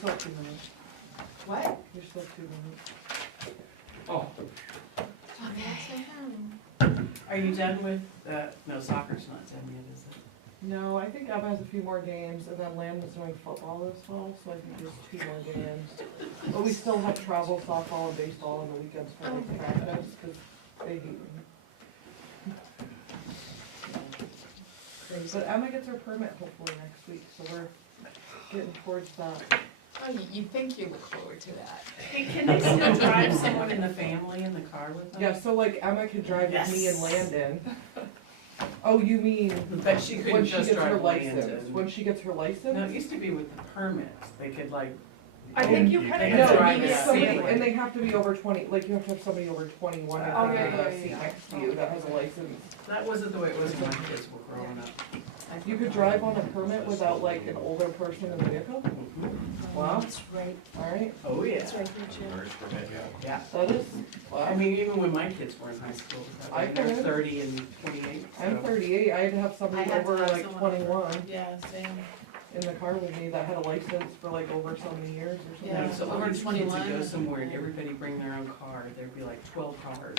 still 2 minutes. What? You're still 2 minutes. Oh, Okay. Are you done with, no, soccer's not done yet, is it? No, I think Emma has a few more games, and then Landon's doing football this fall, so I think there's 2 more games. But we still have travel softball and baseball on the weekends for like practice, because they hate me. But Emma gets her permit hopefully next week, so we're getting towards that. Oh, you think you look forward to that? Hey, can they still drive someone in the family in the car with them? Yeah, so like Emma can drive with me and Yes. Landon. Oh, you mean But she when couldn't she just gets her drive license? Landon. When she gets her license? No, it used to be with the permit, they could like. I think you You can, can no, drive you need that somebody, family. and they have to be over 20, like you have to have somebody over 21 Oh, in yeah, the seat next to you that has a license. That wasn't the way it was when my kids were growing up. You could drive on a permit without like an older person in the vehicle? Wow, That's right, alright, Oh, yeah. that's right, here, Jim. nurse permit, yeah. Yeah. that is, I wow. mean, even when my kids were in high school, I they're could. 30 and 28. I'm 38, I had to have somebody I had to over have like someone 21 Yeah, same. in the car with me that had a license for like over so many years or something. Yeah. No, so over all these kids 21. would go somewhere and everybody bring their own car, there'd be like 12 cars.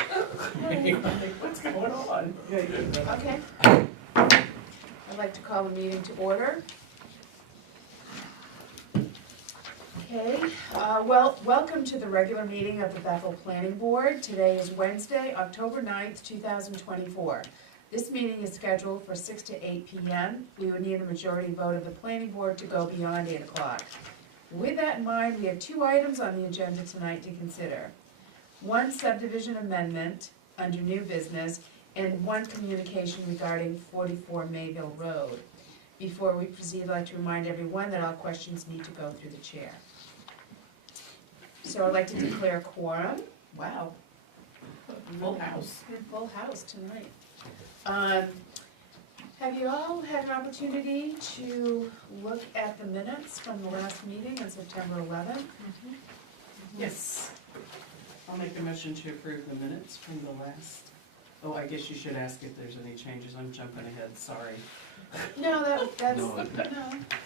You're like, what's going on? Yeah, you did that. Okay. I'd like to call the meeting to order. Okay, welcome to the regular meeting of the Bethel Planning Board. Today is Wednesday, October 9th, 2024. This meeting is scheduled for 6 to 8 p.m. We would need a majority vote of the planning board to go beyond 8 o'clock. With that in mind, we have 2 items on the agenda tonight to consider. 1 subdivision amendment under new business, and 1 communication regarding 44 Mayville Road. Before we proceed, I'd like to remind everyone that all questions need to go through the chair. So I'd like to declare quorum. Wow. Full house. Full house tonight. Have you all had an opportunity to look at the minutes from the last meeting on September 11th? Yes. I'll make a motion to approve the minutes from the last, oh, I guess you should ask if there's any changes, I'm jumping ahead, sorry. No, that's, No. no,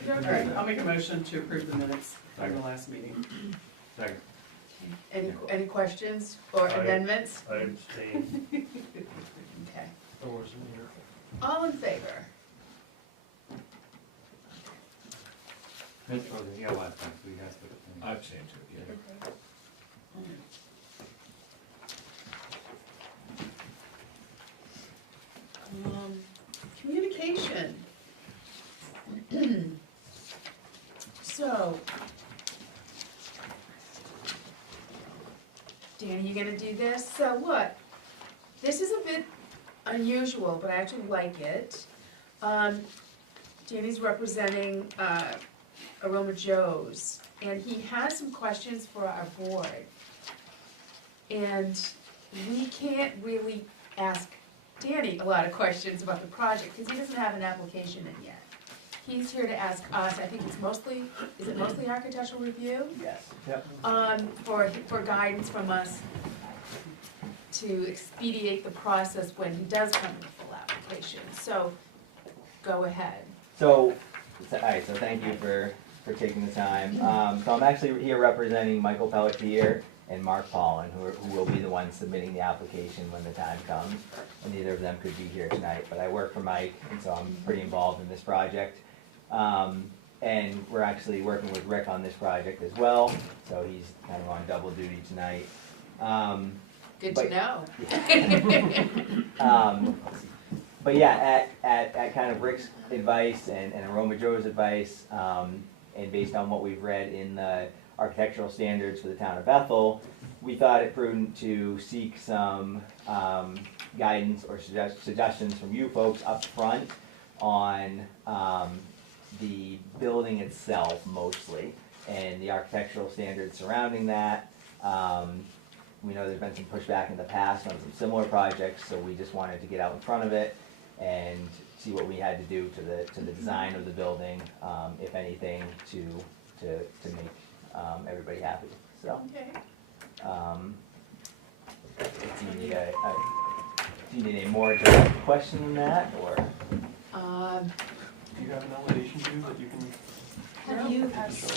you're All right, good. I'll make a motion to approve the minutes from the last meeting. Second. Any questions or I- amendments? I abstain. Okay. I wasn't here. All in favor? Mitch wasn't here last time, so he has to. I've changed it, yeah. Communication. So, Danny, you gonna do this? So what? This is a bit unusual, but I actually like it. Danny's representing Aroma Joe's, and he has some questions for our board. And we can't really ask Danny a lot of questions about the project, because he doesn't have an application in yet. He's here to ask us, I think it's mostly, is it mostly architectural review? Yes. For guidance from us to expedite the process when he does come with a full application. So, go ahead. So, alright, so thank you for taking the time. So I'm actually here representing Michael Pelletier and Mark Paulin, who will be the ones submitting the application when the time comes. And neither of them could be here tonight, but I work for Mike, and so I'm pretty involved in this project. And we're actually working with Rick on this project as well, so he's kind of on double duty tonight. Good But- to know. But yeah, at kind of Rick's advice and Aroma Joe's advice, and based on what we've read in the architectural standards for the town of Bethel, we thought it prudent to seek some guidance or suggestions from you folks up front on the building itself mostly, and the architectural standards surrounding that. We know there's been some pushback in the past on some similar projects, so we just wanted to get out in front of it and see what we had to do to the design of the building, if anything, to make everybody happy. So, Okay. do you need a more direct question than that, or? Do you have an elevation view that you can Have you, show?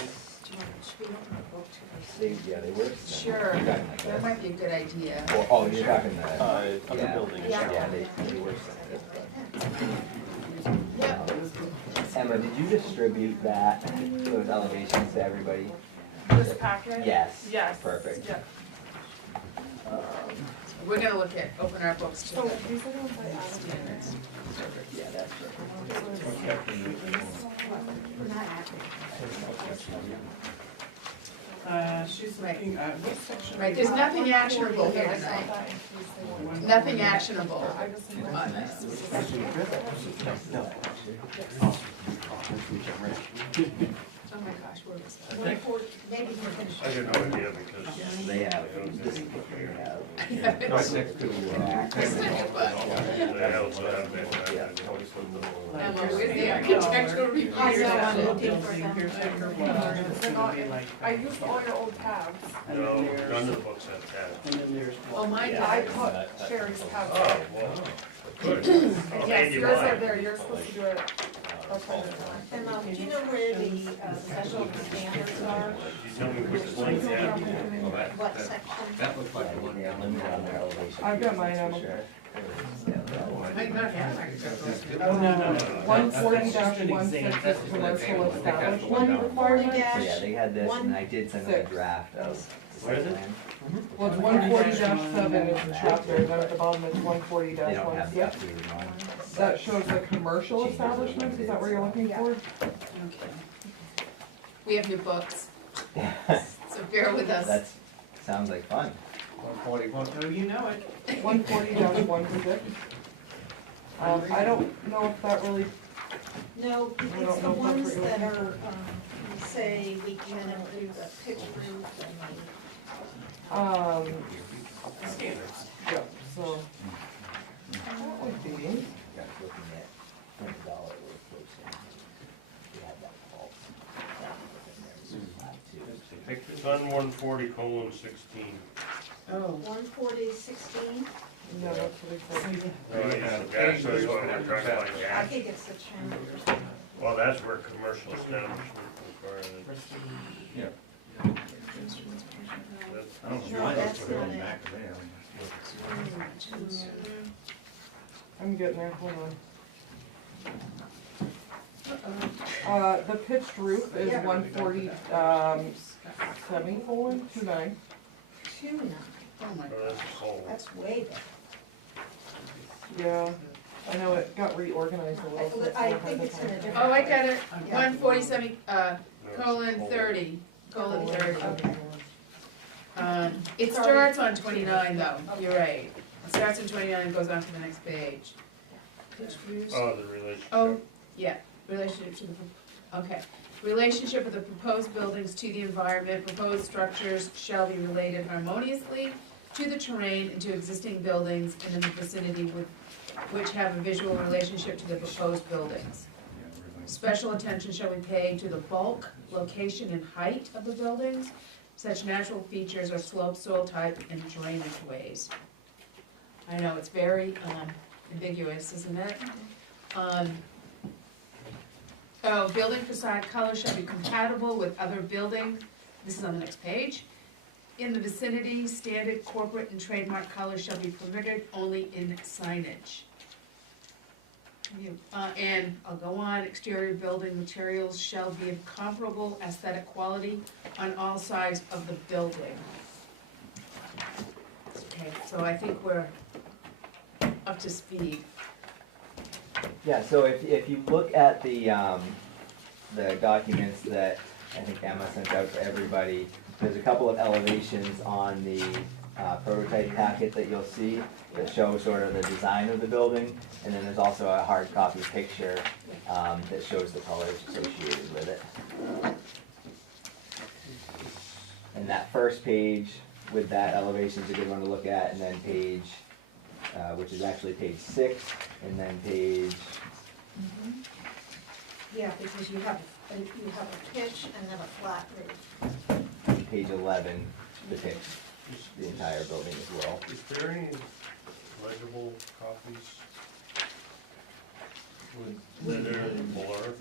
Should we open the book to this? They were. Sure, You're talking like that this. might be a good idea. Or, oh, you're talking the. Other yeah. buildings. Yeah. They were. Yep. Emma, did you distribute those elevations to everybody? This packet? Yes. Yes. Perfect. Yeah. We're gonna open our books to So the these are the ones I added. standards. Yeah, that's perfect. We're not acting. She's looking, what section? Right, there's nothing actionable here tonight. Nothing actionable I just. on this. Oh my gosh, where was that? Maybe you finish. I have no idea because. They have, this is what they have. It's Next to, not your butt. Emma, with the architectural review. I know, I'm looking for them. Here's the They're not in- I used all your old tabs. No, none of the books have tabs. And then there's. Oh, mine I does. put Sherry's tabs. Oh, well, good. And I'll yes, hand you yours are mine. there, you're supposed to do it. That's fine. And do you know where the special standards are? You tell me which ones, yeah. What section? That looks like the one. Yeah, limit on their elevation. I've got mine, for Emma. sure. Might not have architectural. Oh, no. 140-16 is commercial establishment requirement. So yeah, they had this and I did send them a 1-6. draft of the What is site it? plan. Well, it's 140-7 is the chapter, and then at the bottom it's They don't have the 140-16. updated one. That shows the commercial establishments, is that what you're looking for? Okay. We have new books, so bear with us. That's, sounds like fun. 141. Oh, you know it. 140-16. I don't know if that really, No, I it's don't the know if that's ones what you're that looking are, say, we can do the pitch roof Standards. yeah, so. That would be, Guys looking at $20 worth of we had that fault. It's on 140:16. Oh, 140-16. yeah, that's what it said. Yeah, so you want to try to find I that. think it's the challenge. Well, that's where commercial establishment required. Yeah. That's- I don't know No, why they that's put it on not the it. back of there. I'm getting there, hold uh-oh. on. The pitched roof is Yeah. 140, semicolon, 29. 2-9. Oh my Oh, that's cold. That's way better. Yeah, I know it got reorganized a little. so it's I not think hard it's to in a find. different. Oh, I got it, Yeah. 140 No, colon it's cold. 30, colon 30. Okay. It starts on 29 though, you're right. It starts on 29 and goes on to the next page. Pitch roof. Oh, the relationship. Oh, yeah, relationship to the, okay. Relationship of the proposed buildings to the environment, proposed structures shall be related harmoniously to the terrain and to existing buildings and in the vicinity which have a visual relationship to the proposed buildings. Special attention shall be paid to the bulk, location, and height of the buildings. Such natural features are slope, soil type, and drainage ways. I know, it's very ambiguous, isn't it? Building facade color shall be compatible with other building, this is on the next page. In the vicinity, standard corporate and trademark colors shall be permitted only in signage. And I'll go on, exterior building materials shall be of comparable aesthetic quality on all sides of the building. Okay, so I think we're up to speed. Yeah, so if you look at the documents that I think Emma sent out to everybody, there's a couple of elevations on the prototype packet that you'll see that show sort of the design of the building, and then there's also a hard copy picture that shows the colors associated with it. And that first page with that elevation is a good one to look at, and then page, which is actually page 6, and then page, Yeah, because you have a pitch and then a flat roof. page 11 depicts the entire building as well. Is there any legible copies with that are blur?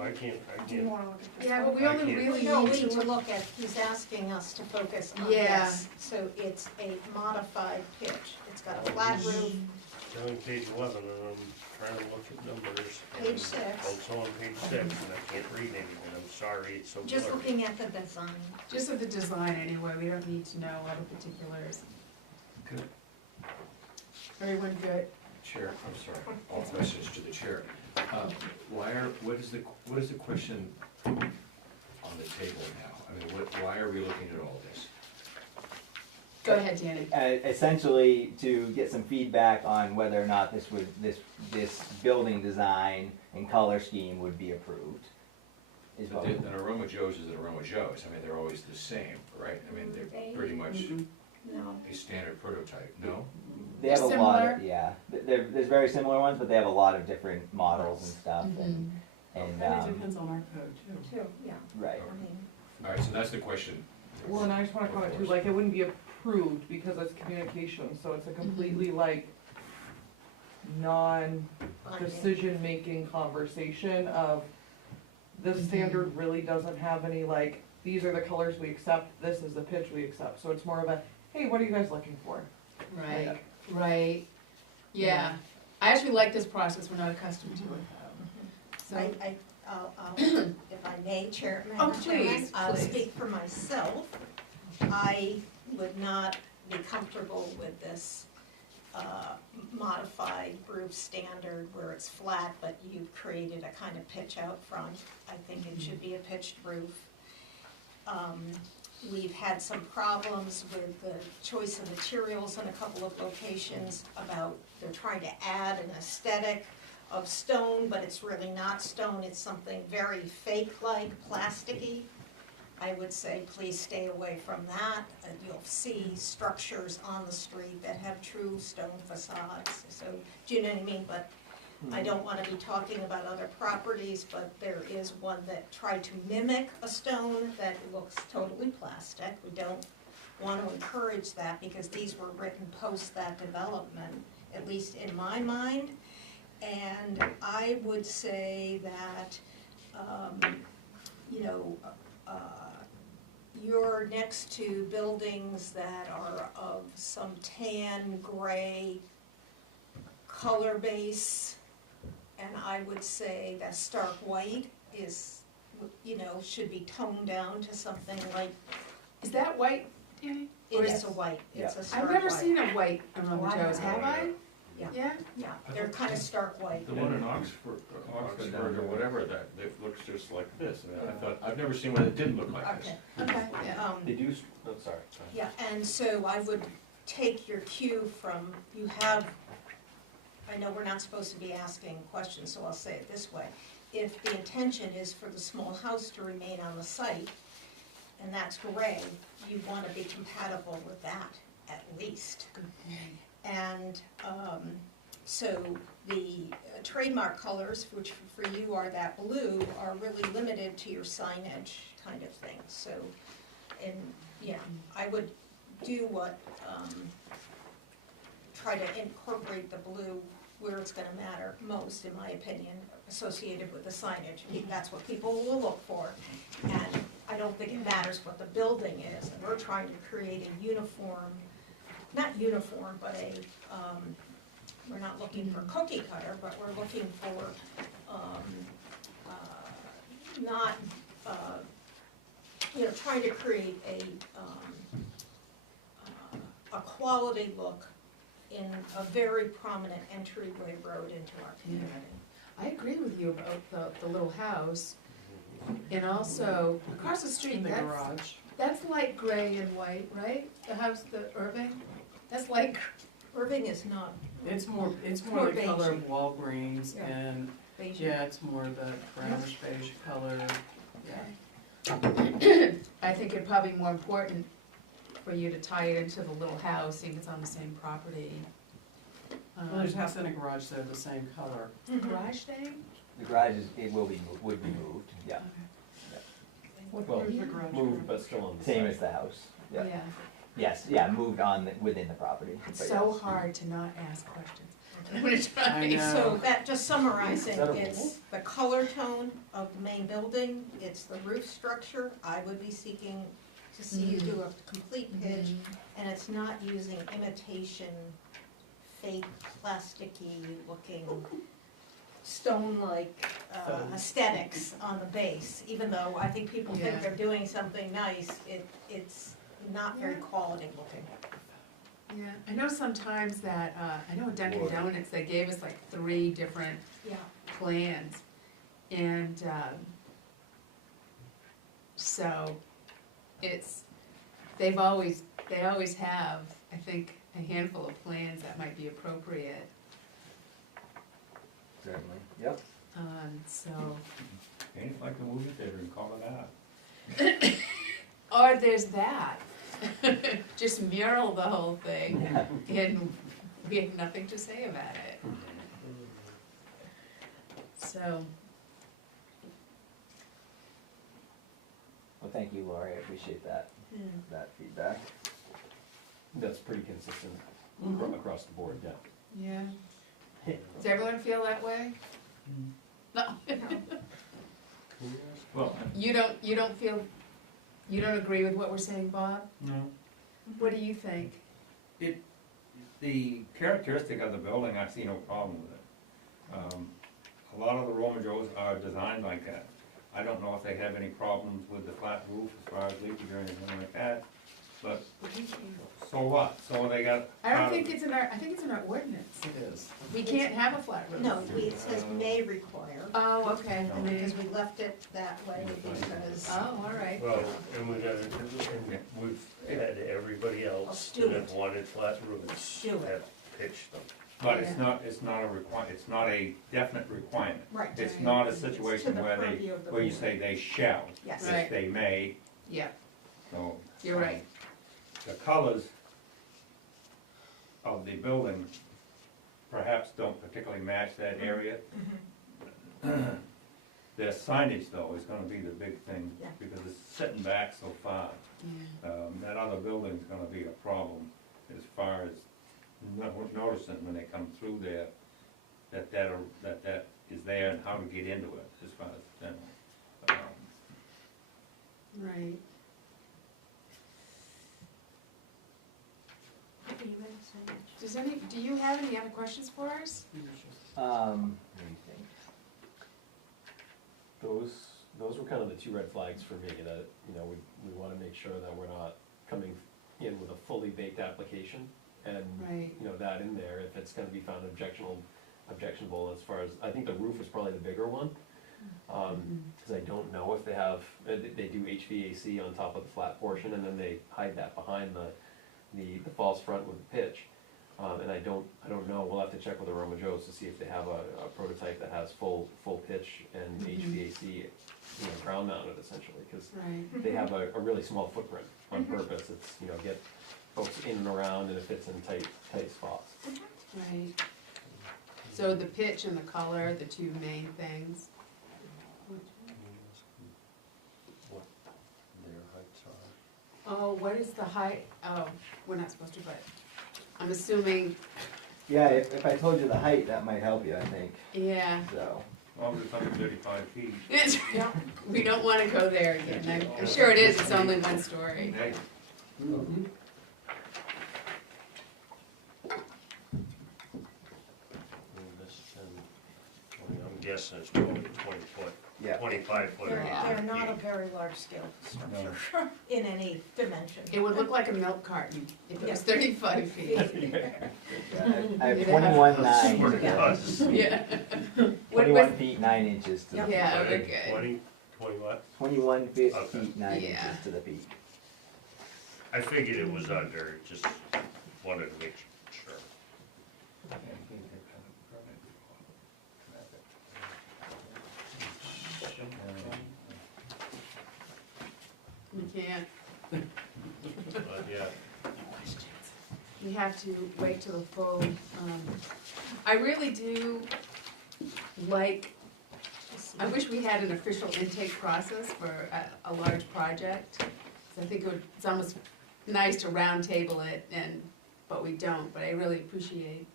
I I can't, Do you wanna look at this? Yeah, one? but we only can't- really No, we need need to to, look at, he's asking us to focus on Yeah. this. So it's a modified pitch. It's got a flat roof, doing page 11, and I'm trying to look at numbers. Page and 6. It's on page 6, and I can't read anything, I'm sorry, it's so blurry. just looking at the design. just at the design anyway, we don't need to know all the particulars. Good. Everyone good? Chair, I'm sorry, off message to the chair. What is the question on the table now? I mean, why are we looking at all this? Go ahead, Danny. Essentially to get some feedback on whether or not this building design and color scheme would be approved. Is what An Aroma Joe's is an Aroma Joe's, I mean, they're always the same, right? I mean, they're pretty much No. a standard prototype, no? they have a They're lot similar? of, yeah, there's very similar ones, but they have a lot of different models and stuff Mhm. and, And it depends on our code too. Too, yeah. right. I mean, All right, so that's the question. Well, and I just wanna comment too, like, it wouldn't be approved because it's communication, so it's a completely like binding. non-decision-making conversation of this standard really doesn't have any like, these are the colors we accept, this is the pitch we accept, so it's more of a, hey, what are you guys looking for? Right, Like, right. Yeah. I actually like this process, we're not accustomed to it though. So, I'll, if I may, Chairman. Oh, please, I'll please. speak for myself. I would not be comfortable with this modified roof standard where it's flat, but you've created a kind of pitch out front. I think it should be a pitched roof. We've had some problems with the choice of materials in a couple of locations about, they're trying to add an aesthetic of stone, but it's really not stone, it's something very fake-like, plasticky. I would say please stay away from that. You'll see structures on the street that have true stone facades, so, do you know what I mean? But I don't wanna be talking about other properties, but there is one that tried to mimic a stone that looks totally plastic. We don't wanna encourage that because these were written post that development, at least in my mind. And I would say that, you know, you're next to buildings that are of some tan, gray color base. And I would say that stark white is, you know, should be toned down to something like, is that white, Danny? it Or is a white, it's a stark I've white. never seen a white Aroma Oh, I Joe's, have I? Yeah. Yeah? Yeah, they're kind of stark white. The one in Oxford or whatever, that looks just like this, and I thought, I've never seen one that didn't look like this. Okay, Okay, yeah. They do, oh, sorry. yeah, and so I would take your cue from, you have, I know we're not supposed to be asking questions, so I'll say it this way. If the intention is for the small house to remain on the site, and that's gray, you want to be compatible with that, at least. And so the trademark colors, which for you are that blue, are really limited to your signage kind of thing. So, and, yeah, I would do what, try to incorporate the blue where it's gonna matter most, in my opinion, associated with the signage. That's what people will look for. And I don't think it matters what the building is. And we're trying to create a uniform, not uniform, but a, we're not looking for cookie cutter, but we're looking for, not, you know, trying to create a quality look in a very prominent entryway road into our community. I agree with you about the little house, and also across the street, In the that's, garage. that's light gray and white, right? The house, the Irving, that's light, Irving is not It's more More the color of beigey. Walgreens Yeah. and, beige. yeah, it's more the brownish beige color, yeah. I think it'd probably be more important for you to tie it into the little house, seeing it's on the same property. Well, there's a house and a garage that are the same color. Garage thing? The garage is, it will be, would be moved, yeah, Well, Yeah. Moved, but still on the same site. as the house, yeah. Yes, moved on, within the property. It's but so yes. hard to not ask questions. I'm gonna I try. know. So that, just summarizing, Incredible. it's the color tone of the main building, it's the roof structure. I would be seeking to see you do a complete pitch, and it's not using imitation, fake, plasticky looking, stone-like aesthetics on the base. Even though I think people think Yeah. they're doing something nice, it's not very Yeah. quality looking. Yeah, I know sometimes that, I know at Dunkin' Donuts, they gave us like 3 different Yeah. plans. And, so, they always have, I think, a handful of plans that might be appropriate. Certainly, yep. So, Ain't it like the movie theater in Colorado? or there's that. Just mural the whole thing, and we have nothing to say about it. So, Well, thank you, Lori, I appreciate that feedback. That's pretty consistent across the board, yeah. yeah. Does everyone feel that way? No. Well, You don't feel, you don't agree with what we're saying, Bob? no. What do you think? The characteristic of the building, I see no problem with it. A lot of the Roman Joes are designed like that. I don't know if they have any problems with the flat roof as far as leakage or anything like that, but so what? So they got. I don't think it's in our, I think it's in our ordinance. It is. We can't have a flat roof. No, it says may require, Oh, okay. because we left it that way because Oh, all right. Well, and we got, and we've had everybody else Do that it. have wanted flat roofs Do it. have pitched them. But it's not a it's not a definite requirement. Right. It's not a It's to situation the where purview of the where you board. say they shall. Yes. Right. It's they may, Yeah, so. you're right. The colors of the building perhaps don't particularly match that area. Their signage though is gonna be the big thing, Yeah. because it's sitting back so far. Yeah. That other building's gonna be a problem as far as noticing when they come through there, that is there and how to get into it as far as, Right. What were you gonna say? Do you have any other questions for us? What do you think? Those were kind of the 2 red flags for me, that, we wanna make sure that we're not coming in with a fully baked application. And, Right. that in there, if it's gonna be found objectionable as far as, I think the roof is probably the bigger one. Cause I don't know if they have, they do HVAC on top of the flat portion, and then they hide that behind the false front with the pitch. And I don't know, we'll have to check with the Roma Joes to see if they have a prototype that has full pitch and HVAC, ground mounted essentially, cause Right. they have a really small footprint on purpose. It's, get folks in and around, and it fits in tight spots. Right. So the pitch and the color, the 2 main things. What their heights are. Oh, what is the height? Oh, we're not supposed to, but I'm assuming, Yeah, if I told you the height, that might help you, I think, yeah. so. as long as it's under 35 feet. Yeah. We don't wanna go there again. I'm sure it is, it's only 1 story. Hey, I'm guessing it's probably 20 foot, Yeah. 25 foot. They're, Yeah. they're not a very large scale structure in any dimension. It would look like a milk carton if it was 35 feet. Yeah, I have You'd 21.9 Sure to the, does. Yeah. What 21 was, feet 9 inches to the, yeah, we're good. 20 what? 21 feet Okay. 9 Yeah. inches to the feet. I figured it was under, just wanted to make sure. We can't, But yeah, we have to wait till the full, I really do like, I wish we had an official intake process for a large project. 'Cause I think it's almost nice to round table it but we don't, but I really appreciate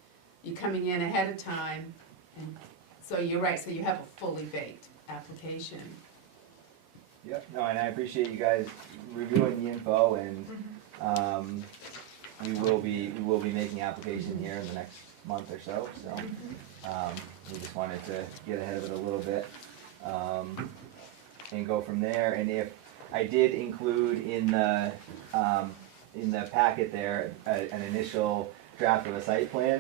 you're coming in ahead of time, and, so you're right, so you have a fully baked application. Yep, no, and I appreciate you guys reviewing the info, and, we will be making application here in the next month or so, we just wanted to get ahead of it a little bit, and go from there. And if, I did include in the packet there, an initial draft of a site plan,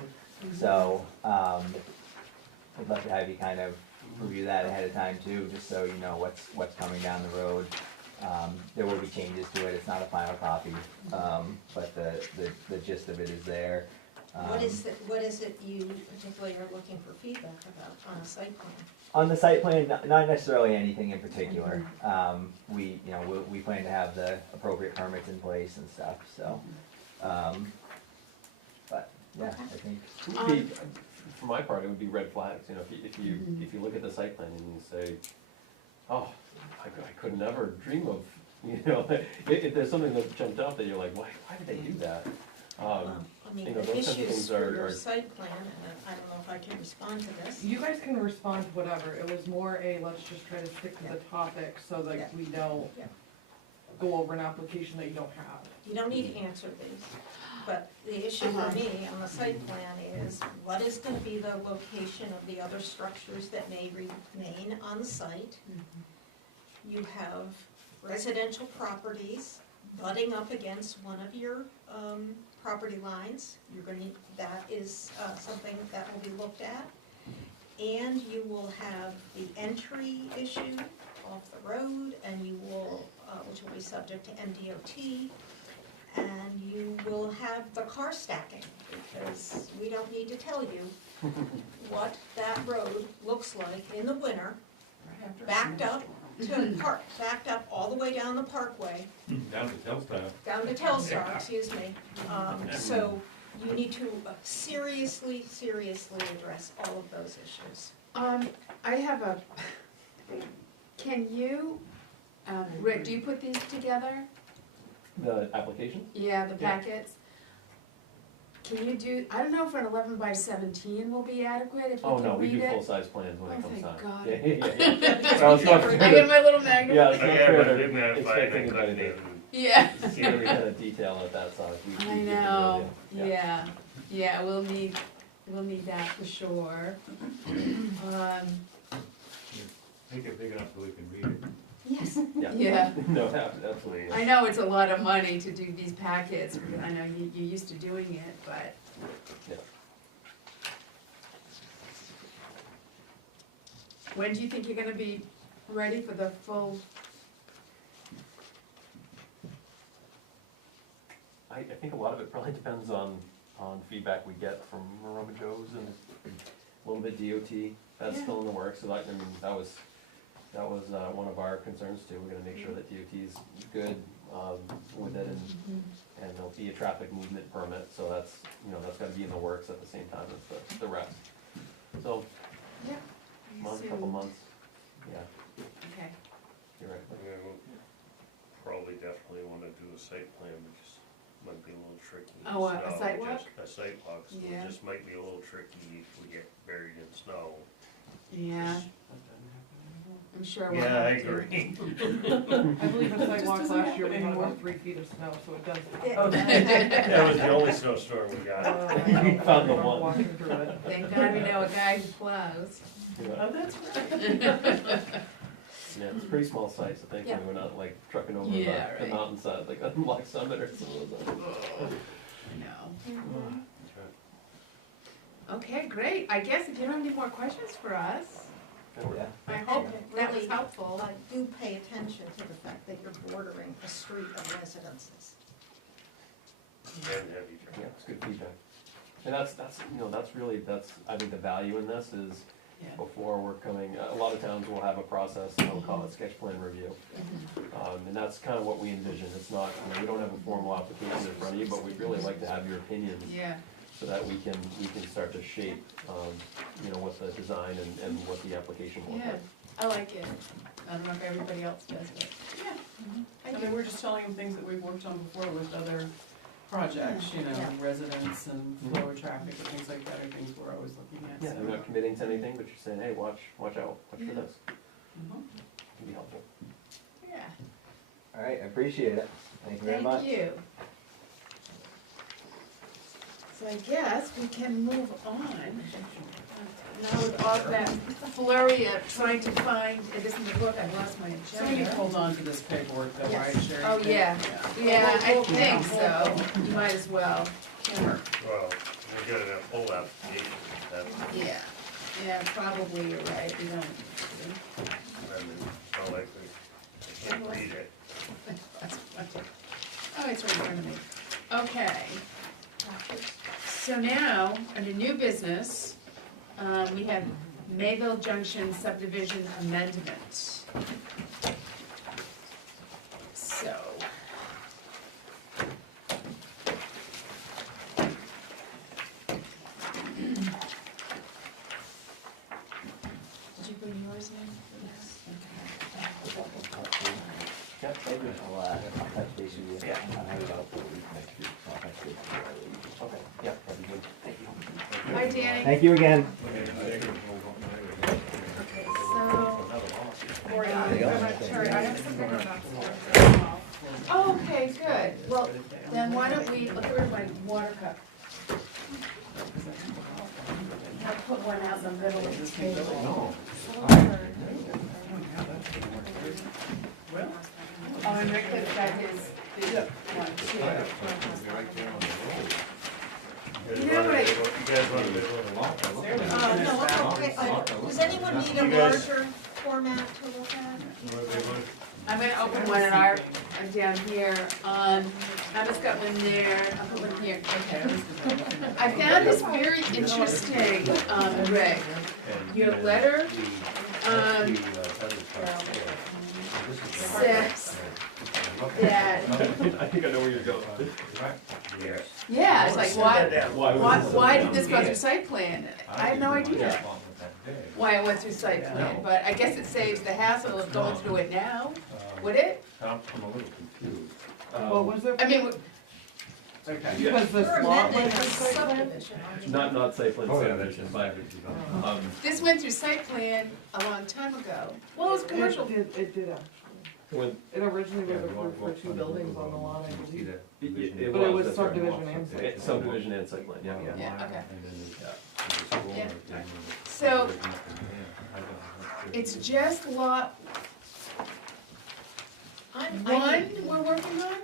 so, I'd love to have you kind of review that ahead of time too, just so you know what's coming down the road. There will be changes to it, it's not a final copy, but the gist of it is there. What is it you particularly are looking for feedback about on a site plan? On the site plan, not necessarily anything in particular. We plan to have the appropriate permits in place and stuff, so. But, yeah, I think. It would be, for my part, it would be red flags, you know, if you look at the site plan and you say, oh, I could never dream of, you know, if there's something that jumped out that you're like, why did they do that? I mean, you know, the those kinds of issues things for are- your are- site plan, and I don't know if I can respond to this. You guys can respond to whatever, it was more let's just try to stick to the topic so Yeah. that we don't Yeah. go over an application that you don't have. You don't need to answer these, but the issue for me on the site plan is, what is gonna be the location of the other structures that may remain on the site? You have residential properties butting up against one of your, property lines. You're gonna, that is, something that will be looked at. And you will have the entry issue off the road, and you will, which will be subject to MDOT. And you will have the car stacking, because we don't need to tell you what that road looks like in the winter, backed up to park, backed up all the way down the parkway, Down to Telstar. down to Telstar, excuse me. So you need to seriously address all of those issues. I have a, can you, Rick, do you put these together? The application? Yeah, the Yeah. packets? Can you do, I don't know if an 11 by 17 will be adequate, if you Oh, can no, we read do it. full-size plans when Oh, it comes thank time. God. Yeah. Well, it's not fair I get to- my little magnifying. Yeah, it's not Okay, fair but to didn't that expect find anybody couldn't to even Yeah. see every kind of detail at that size. We I give you the know, real deal. yeah, we'll need that for sure. Make it big enough so we can read it. Yes. Yeah. No, absolutely, yeah. I know it's a lot of money to do these packets, because I know you're used to doing it, but. Yeah. When do you think you're gonna be ready for the full? I think a lot of it probably depends on feedback we get from Aroma Joe's and a little bit DOT. That's Yeah. still in the works, so that, I mean, that was one of our concerns too. We're gonna make sure that DOT's good with it, and there'll be a traffic movement permit, so that's, you know, that's gotta be in the works at the same time as the rest. So, Yeah. couple months, yeah, Okay. you're right. Yeah, we'll probably definitely wanna do a site plan, because it might be a little tricky. in Oh, a snow, site walk? just A site walk, so Yeah. it just might be a little tricky if we get buried in snow. Yeah, I'm sure we'll Yeah, I have to. agree. I believe a Just sidewalk doesn't last year, we happen had anymore. about 3 feet of snow, so it does. That was the only snowstorm we got. I know, Found the I remember one. walking through it. Thank God we know a guy who plows. Yeah. Oh, that's right. Yeah, it's a pretty small site, so thankfully Yeah. we're not like trucking over Yeah, the right. mountainside like on Black Summit or something like that. No. Okay, great. I guess if you don't have any more questions for us, Yeah. I hope that was Really, helpful. do pay attention to the fact that you're bordering a street of residences. And heavy Yeah, traffic. it's good feedback. And that's, you know, that's really, I think the value in this is Yeah. before we're coming, a lot of towns will have a process, they'll call it sketch plan review. And that's kind of what we envision. It's not, you know, we don't have a formal application in front of you, but we'd really like to have your opinions Yeah, so that we can start to shape, you know, what the design and what the application will look yeah, like. I like it. I don't know if everybody else does, but. I mean, we're just telling them things that we've worked on before with other projects, you know, Yeah. residents and flow of traffic and things like that are things we're always looking at. Yeah, so. I'm not committing to anything, but you're saying, hey, watch out, watch for this, Mhm. can be helpful. Yeah, All right, I appreciate it. Thank you very much. thank you. So I guess we can move on. Now with all that flurry of trying to find, it isn't the book, I've lost my Somebody agenda. hold on to this paperwork though, Yes. right, Sherry? Oh, yeah. Yeah, I think so, you might as well. Well, we're gonna pull that application, Yeah, yeah, probably you're right, we don't. it's not like I can't read it. Oh, it's right in front of me. Okay. So now, under new business, we have Mayville Junction subdivision amendment. So. Did you bring yours in? Yes. Yep, thank you. I'll touch base with you. Yeah. On how we go. I'll touch base with you. Okay, yeah, that'd be good, thank you. Hi, Danny. Thank you again. Oh, okay, good. Well, then why don't we, look at my water cup. I'll put one out in the middle of the table. Oh, and Rick has got his big one too. You know what You guys want to No, okay, does anyone need a You guys- larger format to look at? I'm gonna open one in our, down here, I just got one there, I'll put one here. I found this very interesting, Rick, your letter, says that, I think I know where you're going. yeah, it's like, why did this go through site plan? I have no idea why it went through site plan, but I guess it saves the hassle of going through it now, would it? I'm a little confused. What was it? I mean, Okay. Because this You're lot amending went the through site plan? subdivision, aren't you? Not site plan Oh, yeah, subdivision, that's but, this went through site plan a long time ago. Well, it was commercial. It did actually. when, It originally was approved for 2 buildings on the lot, I believe. it But it was, was that's right. subdivision and site plan. Subdivision and site plan, yeah. Yeah, okay. Yeah. So, it's just lot I one we're working on?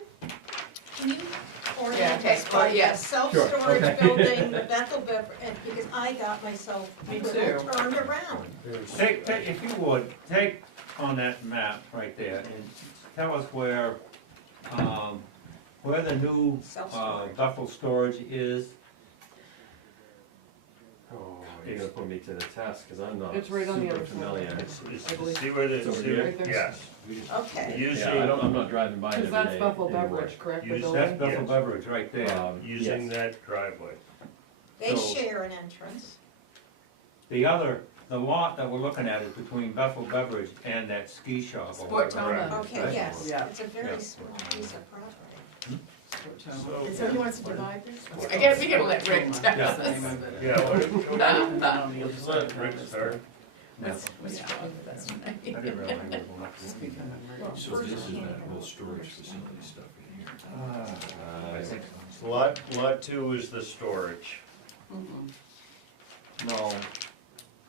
Can you Yeah, orient okay, this by yes. self-storage okay. building, the Bethel and because I got myself Me a little too. turned around. Take, if you would, take on that map right there and tell us where the new Self-storage. duffel storage is. Oh, you're gonna put me to the test, cause I'm not It's right on the super other side. familiar. I believe. See where the, It's over see here? where- yes, Okay, Yeah, using, I'm not driving by it every Because day that's Bethel anymore. Beverage, correct, the Use building? That's Bethel Yes. Beverage right there. using Yes. that driveway. they So- share an entrance. The lot that we're looking at is between Bethel Beverage and that ski shop. over Sport there. Toma. Okay, Right. yes, Yeah. it's a very Yeah. small piece of property. And so he wants to divide this? Sport I guess we can let Rick Toma. tell Yeah. us. Name of it. Yeah, what, And then on the other side let of Rick that is start. What's wrong with us tonight? I didn't realize it was one. Speaking of emergency. So this is that whole storage facility stuff in here? I think so. Lot 2 is the storage. Mhm. No,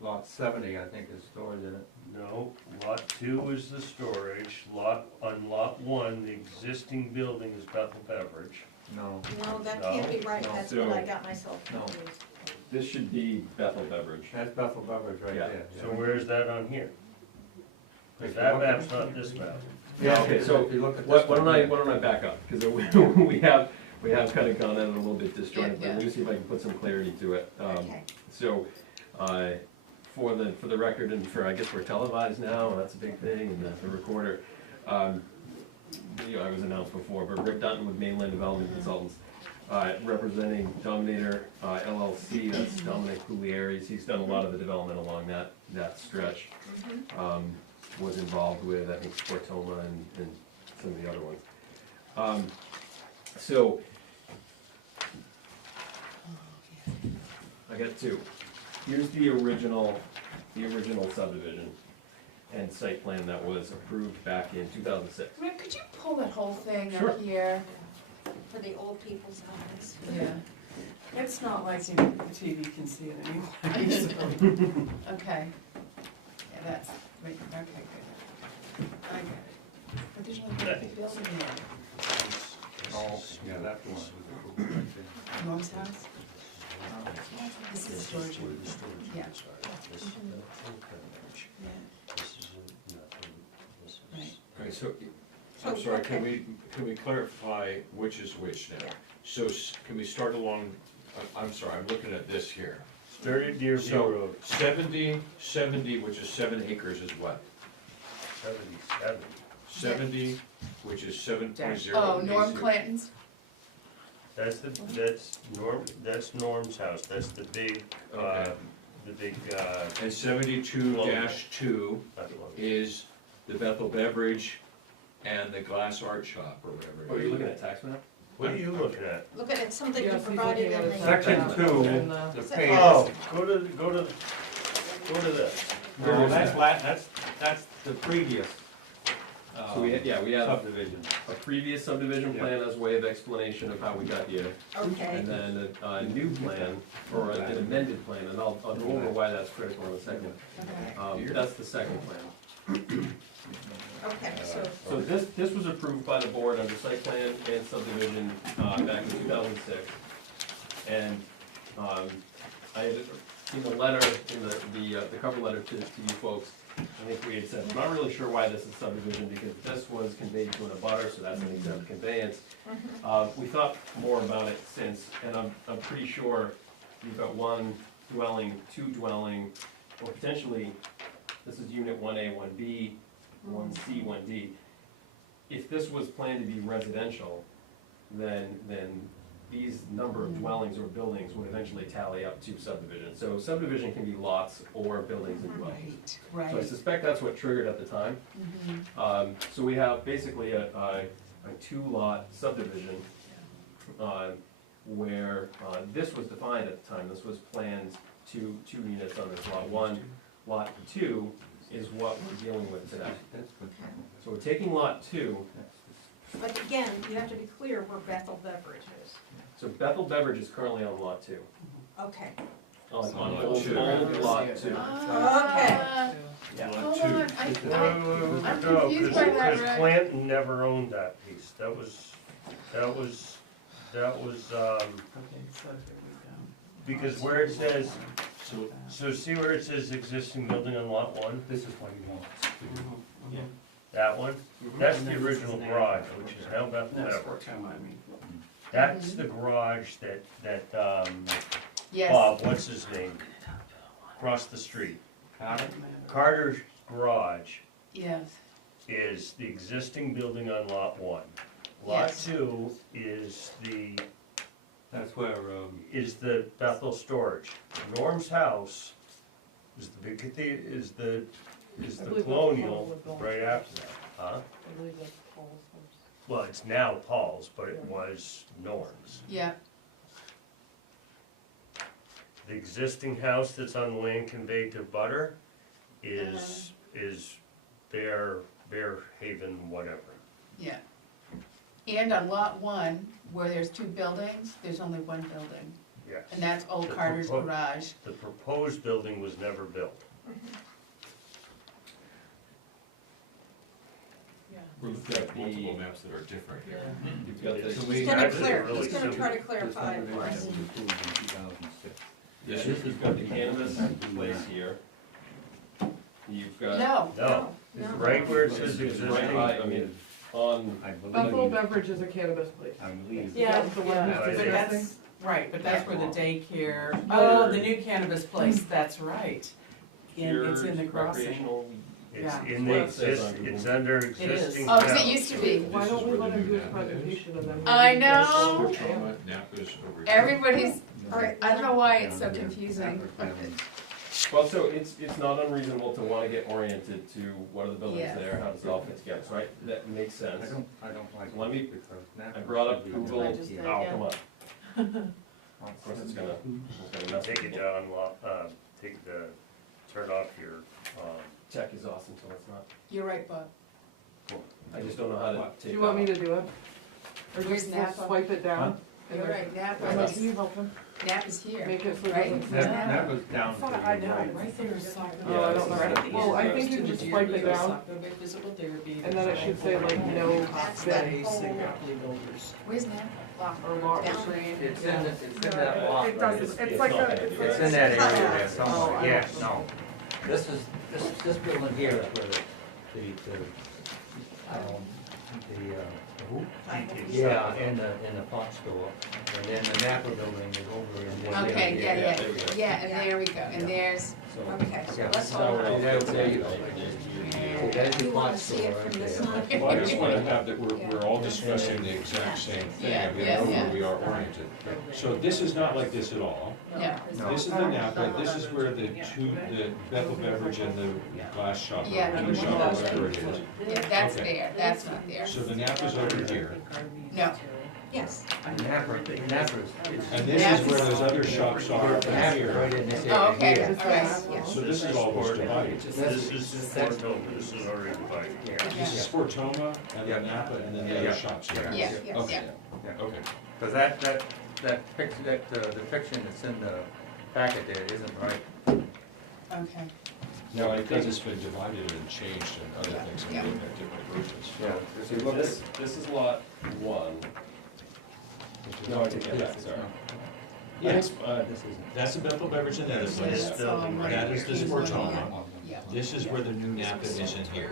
lot 70, I think, is stored in it. No, lot 2 is the storage. On lot 1, the existing building is Bethel Beverage. No. No, that No, can't be right, no. that's what I got myself No. confused. This should be Bethel Beverage. That's Bethel Beverage right Yeah. there. So where's that on here? If you That look at- map's not this map. Yeah, Okay, so if you look at Why this why don't one I, here. why don't I back up, because we have kind of gone at it a little bit disjointed, but let me see if I can put some clarity to it. Okay. So, for the record and for, I guess we're televised now, and that's a big thing, and the recorder. You know, I was announced before, but Rick Dutton with Mainland Development Consultants, representing Dominator LLC, that's Dominic Coulieri's, he's done a lot of the development along that stretch. Was involved with, I think, Sport Toma and some of the other ones. So, got two. Here's the original subdivision and site plan that was approved back in 2006. Rick, could you pull that whole thing Sure. up here? For the old people's eyes. Yeah. It's not like the TV can see it anyway, so. Okay. Yeah, that's, wait, okay, good. I got it. But there's only one big building here. Oh, yeah, that's the one. Norm's house? This is storage. Yeah. Right. Right, so, I'm So, sorry, okay. can we clarify which is which now? So, can we start along, I'm sorry, I'm looking at this here. Start at Deerview So, Road, 70, which is 7 acres is what? 77. 70, which is 7.0. Oh, Norm Clanton's? That's Norm's house, that's the big, Okay. the big, And 72-2 is the Bethel Beverage and the Glass Art Shop, or whatever Oh, it you're is. looking at tax map? what are you looking at? Look at it, something you Yes, he's provided looking at in a the. Section 2, And, the Is it- page. Oh, go to this. No, that's the previous So we have subdivision. a previous subdivision Yeah. plan as a way of explanation of how we got here. Okay, And then a new plan, or an amended plan, and I'll go over why that's critical in a second. Okay. That's the second plan. okay, so, So this was approved by the board under site plan and subdivision, back in 2006. And, I had seen the letter, in the cover letter to you folks. I think we had said, we're not really sure why this is subdivision, because this was conveyed to an abutter, so that's an exempt conveyance. We thought more about it since, and I'm pretty sure you've got one dwelling, two dwelling, or potentially, this is unit 1A, 1B, 1C, 1D. If this was planned to be residential, then these number of dwellings or buildings would eventually tally up to subdivision. So subdivision can be lots or buildings and dwellings. Right, So I right. suspect that's what triggered at the time. Mhm. So we have basically a two-lot subdivision, where, this was defined at the time, this was planned two units on this lot one. Lot two is what we're dealing with today. So we're taking lot two, but again, you have to be clear where Bethel Beverage is. so Bethel Beverage is currently on lot two. Okay, On lot old two. lot two. Ah, Yeah. Hold on, I'm No, confused by that, because Rick. Clanton never owned that piece, that was, Okay, so here we go. because where it says, So, so see where it says existing building on lot one? This is what he wants. Yeah. That one? That's the original garage, which is now Bethel That's Beverage. what I mean. That's the garage that, Yes. Bob, what's his name? Across the street. Carter's garage Yes. is the existing building on lot one. Lot Yes. two is the That's where, Bethel storage. Norm's house is the big is the I believe that's colonial Paul with right after that, huh? I believe that's Paul's house. Well, it's now Paul's, but it was Norm's. Yeah, The existing house that's on the land conveyed to Butter is Bear Haven, whatever. yeah. And on lot one, where there's two buildings, there's only one building, Yes. and that's old The Carter's propo- garage. The proposed building was never built. Yeah. we've got multiple maps that are different here. You've got this. Can he's we- gonna Actually, clear, really he's gonna simple. try to clarify for us. was approved in 2006. Yes, This has got the cannabis place here. You've got, No, No, No. right where it says it's right existing. by, I mean, on, I believe. Bethel Beverage is a cannabis place. I believe. Yeah, That's the one yeah, that's but existing? that's, right, but that's where the daycare, oh, the new cannabis place, that's right. It's in the crossing. recreational, It's Yeah. in the Well, it says exist, on it's Google. under is. existing oh, 'cause house. it used to be. Why This don't is we where let the him do new his map is. presentation and then? I we'll- know. Napa's over here. Everybody's, All right, I don't know why it's so confusing. well, so it's not unreasonable to wanna get oriented to what are the buildings Yes. there, how does it all fit together, right? That makes sense. I don't like. Let me- it because Napa I brought up should be- Google, I just did, oh, yeah. come on. Of course, it's gonna You mess take with it down, turn off your, Tech is awesome, so it's not, You're right, Bob. I just don't know how to Do take you want me that to do it? Or Where's just Napa? swipe it down? You're right, Nap I'm like, is, can you help him? Nap is here. Make it so it Right? doesn't. That goes down to the I know, right. right there is soccer. Yeah, Oh, I this don't is know. right. Well, I think you can just swipe it down, Soccer, physical therapy. and then it should say like no That's that bid whole, builders. Where's Nap? or lock. Down. It's in that block, It right? doesn't, It's it's like not a, gonna it's do like. It's in that area there Oh, somewhere, I yeah, don't no. This building here is where yeah, and the pot store, and then the Napa building is over in there. Okay, yeah, yeah, there we go. yeah, and there we go, and there's, So, okay, so yeah, let's so hold on. there you go. So there's You your wanna pot see store it right from this there. side? Well, I just wanna have that, we're all discussing the exact same thing, Yeah, I mean, I yeah, know yeah. where we are oriented. So this is not like this at all. no, This is the Napa, this is where the Bethel Beverage and the glass shop, Yeah, or the shop, whatever it is. yeah, that's Okay. there, that's not there. So the Napa's over here, No, Yes, Napa's, and this is where those other shops are Napa's right here. in this area oh, okay, here. all right, yes. So this is all what's divided. this is Fortoma, this is already divided. This is Fortoma, and then Napa, and then the other shops here. yeah, yes. Okay, yeah. okay. Cause that picture, the depiction that's in the packet there isn't right. Okay, Now, because it's been divided and changed and other things, we Yeah. look at different versions. Yeah. If you look This, this is lot one. No, I take that back, sorry. Yes, This isn't. that's the Bethel Beverage and This Edison. is building right That is here. the Sportoma. yeah. This is where the new Napa is in here.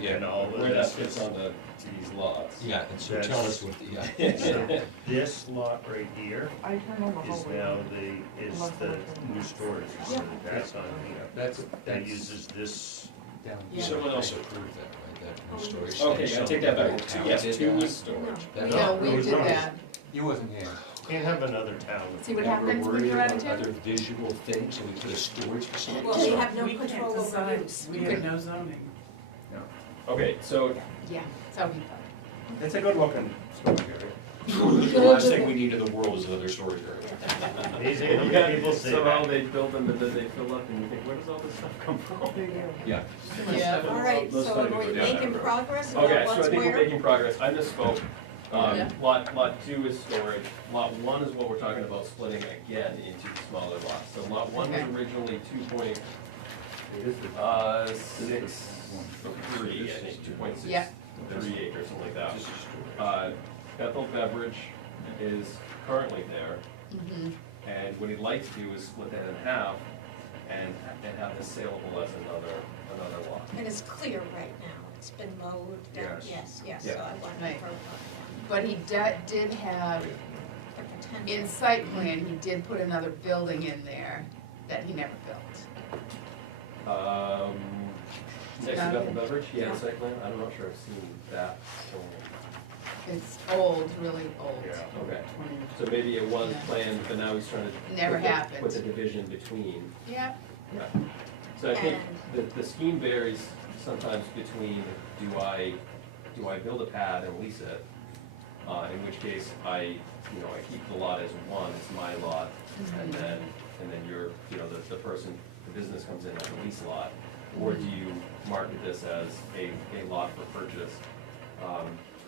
Yeah, and all of Where that this fits is, onto these lots. Yeah, and so tell us what the, so this lot right here I turn on the is whole. now the new storage facility, that's on here. That That's uses this, down. Yeah. someone else approved that, right, that new storage. Okay, I take that back. Town Yes, did two that. was storage. No, we it did was- that. You wasn't here. can't have another town. See what And happens we're when worried you're out of about town? other visual things, and we put a storage facility. Well, they have no We can't control over decide. use. We have no zoning. Okay, so Yeah, so he thought. It's a good looking storage area. The last thing we need in the world is another storage area. Easy, how many people say somehow that? they build them and then they fill up and you think, where does all this stuff come from? Yeah. Yeah. All right, Those so studies are we go down that making road. progress Okay, about so I what's think we're where? making progress. I misspoke. Yeah. Lot two is storage. Lot one is what we're talking about splitting again into smaller lots. So lot one was Okay. originally 2.6, three, I think, 2.63 Yeah. acres, something like that. This is storage. Bethel Beverage is currently there, Mhm. and what he'd like to do is split that in half and have this saleable as another lot. And it's clear right now, it's been mowed, Yes. yes, Yeah. so I want to Right. vote But he did have, on the potential. in site plan, he did put another building in there that he never built. Next to No. Bethel Beverage, yeah, Yeah. site plan, I'm not sure I've seen that. It's old, really old. Yeah. Okay, so maybe it was Yeah. planned, but now he's trying to. Never put the- happened. Put the division between. Yeah, So I think And- the scheme varies sometimes between, do I build a pad and lease it? In which case I keep the lot as one, it's my lot, and then you're, the person, the business comes in as a lease lot. Or do you market this as a lot for purchase,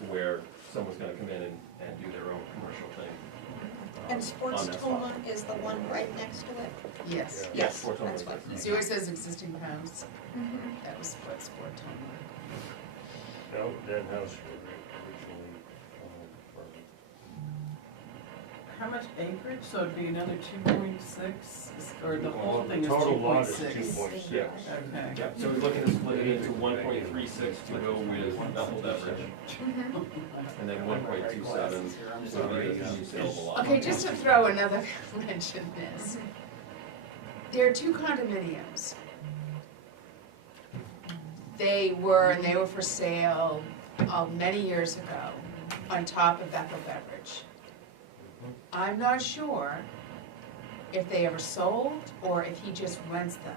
where someone's gonna come in and do their own commercial thing? And on Sports that lot. Toma is the one right next to it? yes. Yeah, Yes, Sports Toma that's is what. next. See where it says existing house? Mhm. That was what Sport Toma. No, that house was originally, How much acreage? So it'd be another 2.6, or the whole thing is total lot is 2.6? 2.6. Okay. Yeah, so we're looking to split it into 1.36 to go with Bethel Beverage, and then 1.27 to go with the new saleable lot. Okay, just to throw another wrench in this. There are two condominiums. They were for sale many years ago on top of Bethel Beverage. I'm not sure if they ever sold or if he just rents them.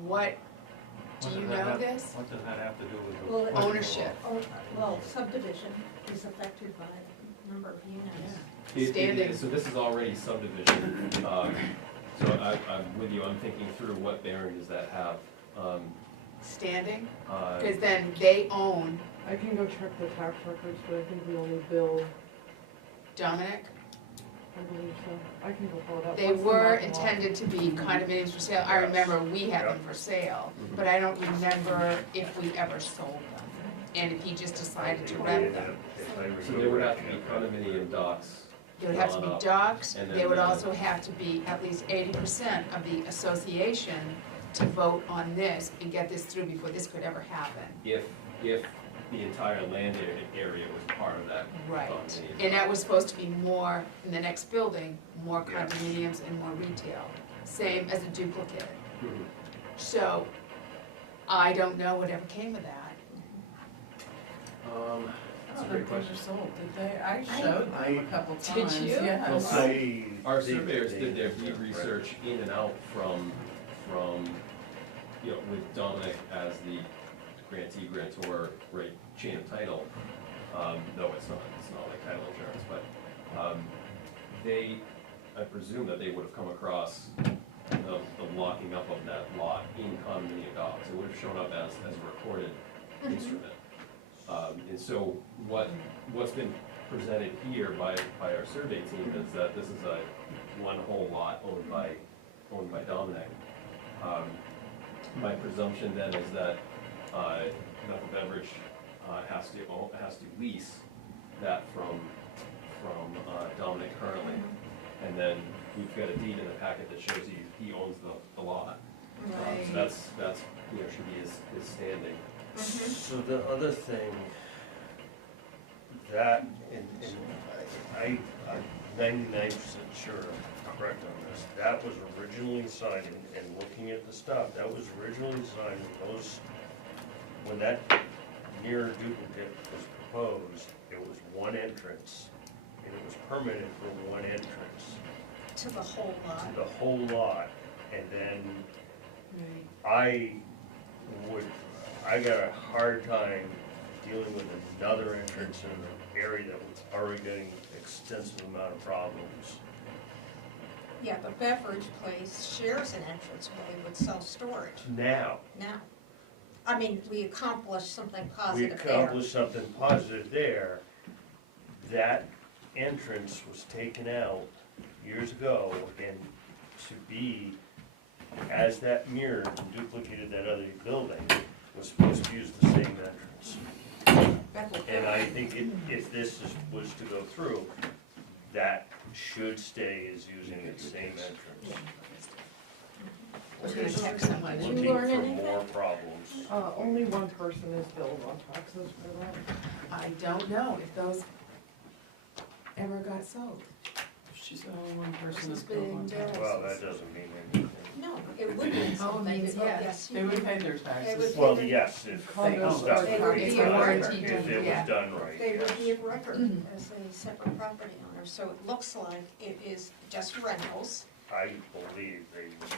What, do you know this? What does that have to do with the? Well, it- Ownership. Oh, well, subdivision is affected by number of units. Standing. So this is already subdivision, so I'm with you, I'm thinking through what bearing does that have? Standing, Uh, because then they own I can go check the tax records, but I think we only bill, Dominic. I believe so. I can go pull it up. They What's the were map law? intended to be condominiums for sale. I remember we had them for sale, but I don't remember if we ever sold them. And if he just decided to rent them. So there would have to be condominium docks. There would have to be docks, And there then would the- also have to be at least 80% of the association to vote on this and get this through before this could ever happen. If the entire land area was part of that Right. condominium. And that was supposed to be more, in the next building, more Yeah. condominiums and more retail, same as a duplicate. Mhm. So, I don't know whatever came of that. That's a Oh, great those question. are sold, did they? I showed them a couple Did times, you? yes. Well, so I- our they- surveyors they- did their deed research in and out from, with Dominic as the grantee, grantor, right, chain of title. No, it's not like title insurance, but, I presume that they would have come across the locking up of that lot in condominium docs. It would have shown up as a recorded instrument. And so what's been presented here by our survey team is that this is a one whole lot owned by Dominic. My presumption then is that, Bethel Beverage, has to lease that from Dominic currently. And then we've got a deed in the packet that shows he owns the lot. So that's, should be his standing. So the other thing, that, and I'm 99% sure I'm correct on this, that was originally signed, and looking at the stuff, that was originally signed, when that mirror duplicate was proposed, it was one entrance, and it was permitted for one entrance To the whole lot. to the whole lot, and then I got a hard time dealing with another entrance in an area that was already getting extensive amount of problems. Yeah, the beverage place shares an entranceway with self-storage Now, now. I mean, we accomplished something we positive there. accomplished something positive there. That entrance was taken out years ago, and to be, as that mirrored and duplicated that other building, was supposed to use the same entrance. And I think if this was to go through, that should stay as using its same entrance. I was gonna check someone. Did you Looking learn for anything? more problems. Only one person is billed on taxes for that. I don't know if those ever got sold. She's the only one person This that's is built on being tax. billed. Well, that doesn't mean anything. No, it would be something, means yes. yes. They would pay their taxes. would- Well, yes, if the Condos stuff are- They would was be done, a warranty if it yeah. was done right, They would be yes. of record Mhm. as a separate property owner, so it looks like it is just rentals. I believe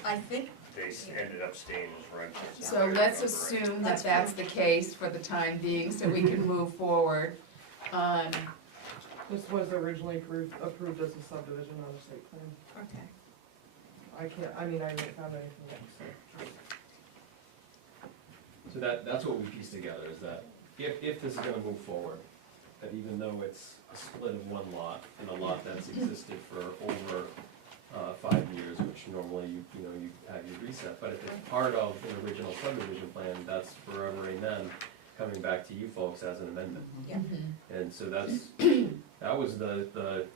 I think, they ended up staying as rentals. So let's assume that that's the case for the time being, so we can move forward. This was originally approved as a subdivision, not a site plan. okay. I haven't found anything else, so. So that's what we pieced together, is that if this is gonna move forward, that even though it's a split of one lot, and a lot that's existed for over 5 years, which normally you have your reset, but if it's part of an original subdivision plan, that's forever amen, coming back to you folks as an amendment. Yeah. And so that was the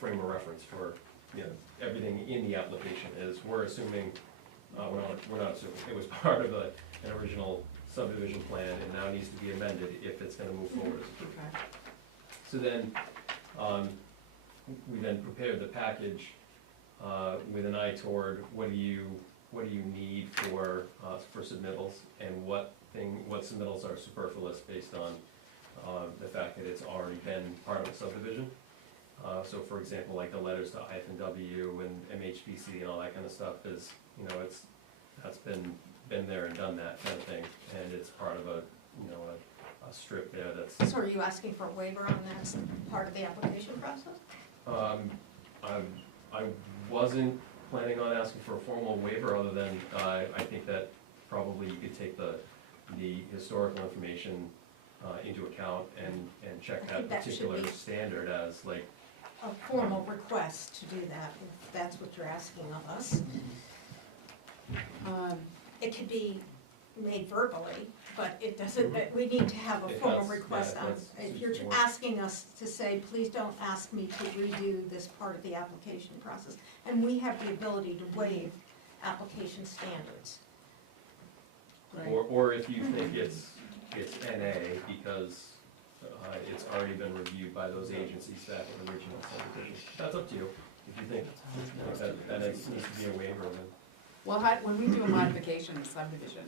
frame of reference for, everything in the application is, we're assuming, we're not assuming, it was part of an original subdivision plan, and now needs to be amended if it's gonna move forward. Okay. So then, we then prepared the package, with an eye toward what do you need for submittals, and what submittals are superfluous based on, the fact that it's already been part of a subdivision. So for example, like the letters to IFNW and MHPC and all that kind of stuff is, that's been there and done that kind of thing, and it's part of a strip there that's, So are you asking for a waiver on that part of the application process? I wasn't planning on asking for a formal waiver, other than, I think that probably you could take the historical information, into account and check I that think that should particular be- standard as like, A formal request to do that, if that's what you're asking of us. It could be made verbally, but it doesn't, we need to have a If formal that's- request yeah, on, that's if you're more- asking us to say, please don't ask me to redo this part of the application process. And we have the ability to waive application standards. or if you think it's NA because, it's already been reviewed by those agencies that original subdivision. That's up to you, if you think that it needs to be a waiver, then. Well, when we do a modification of subdivision,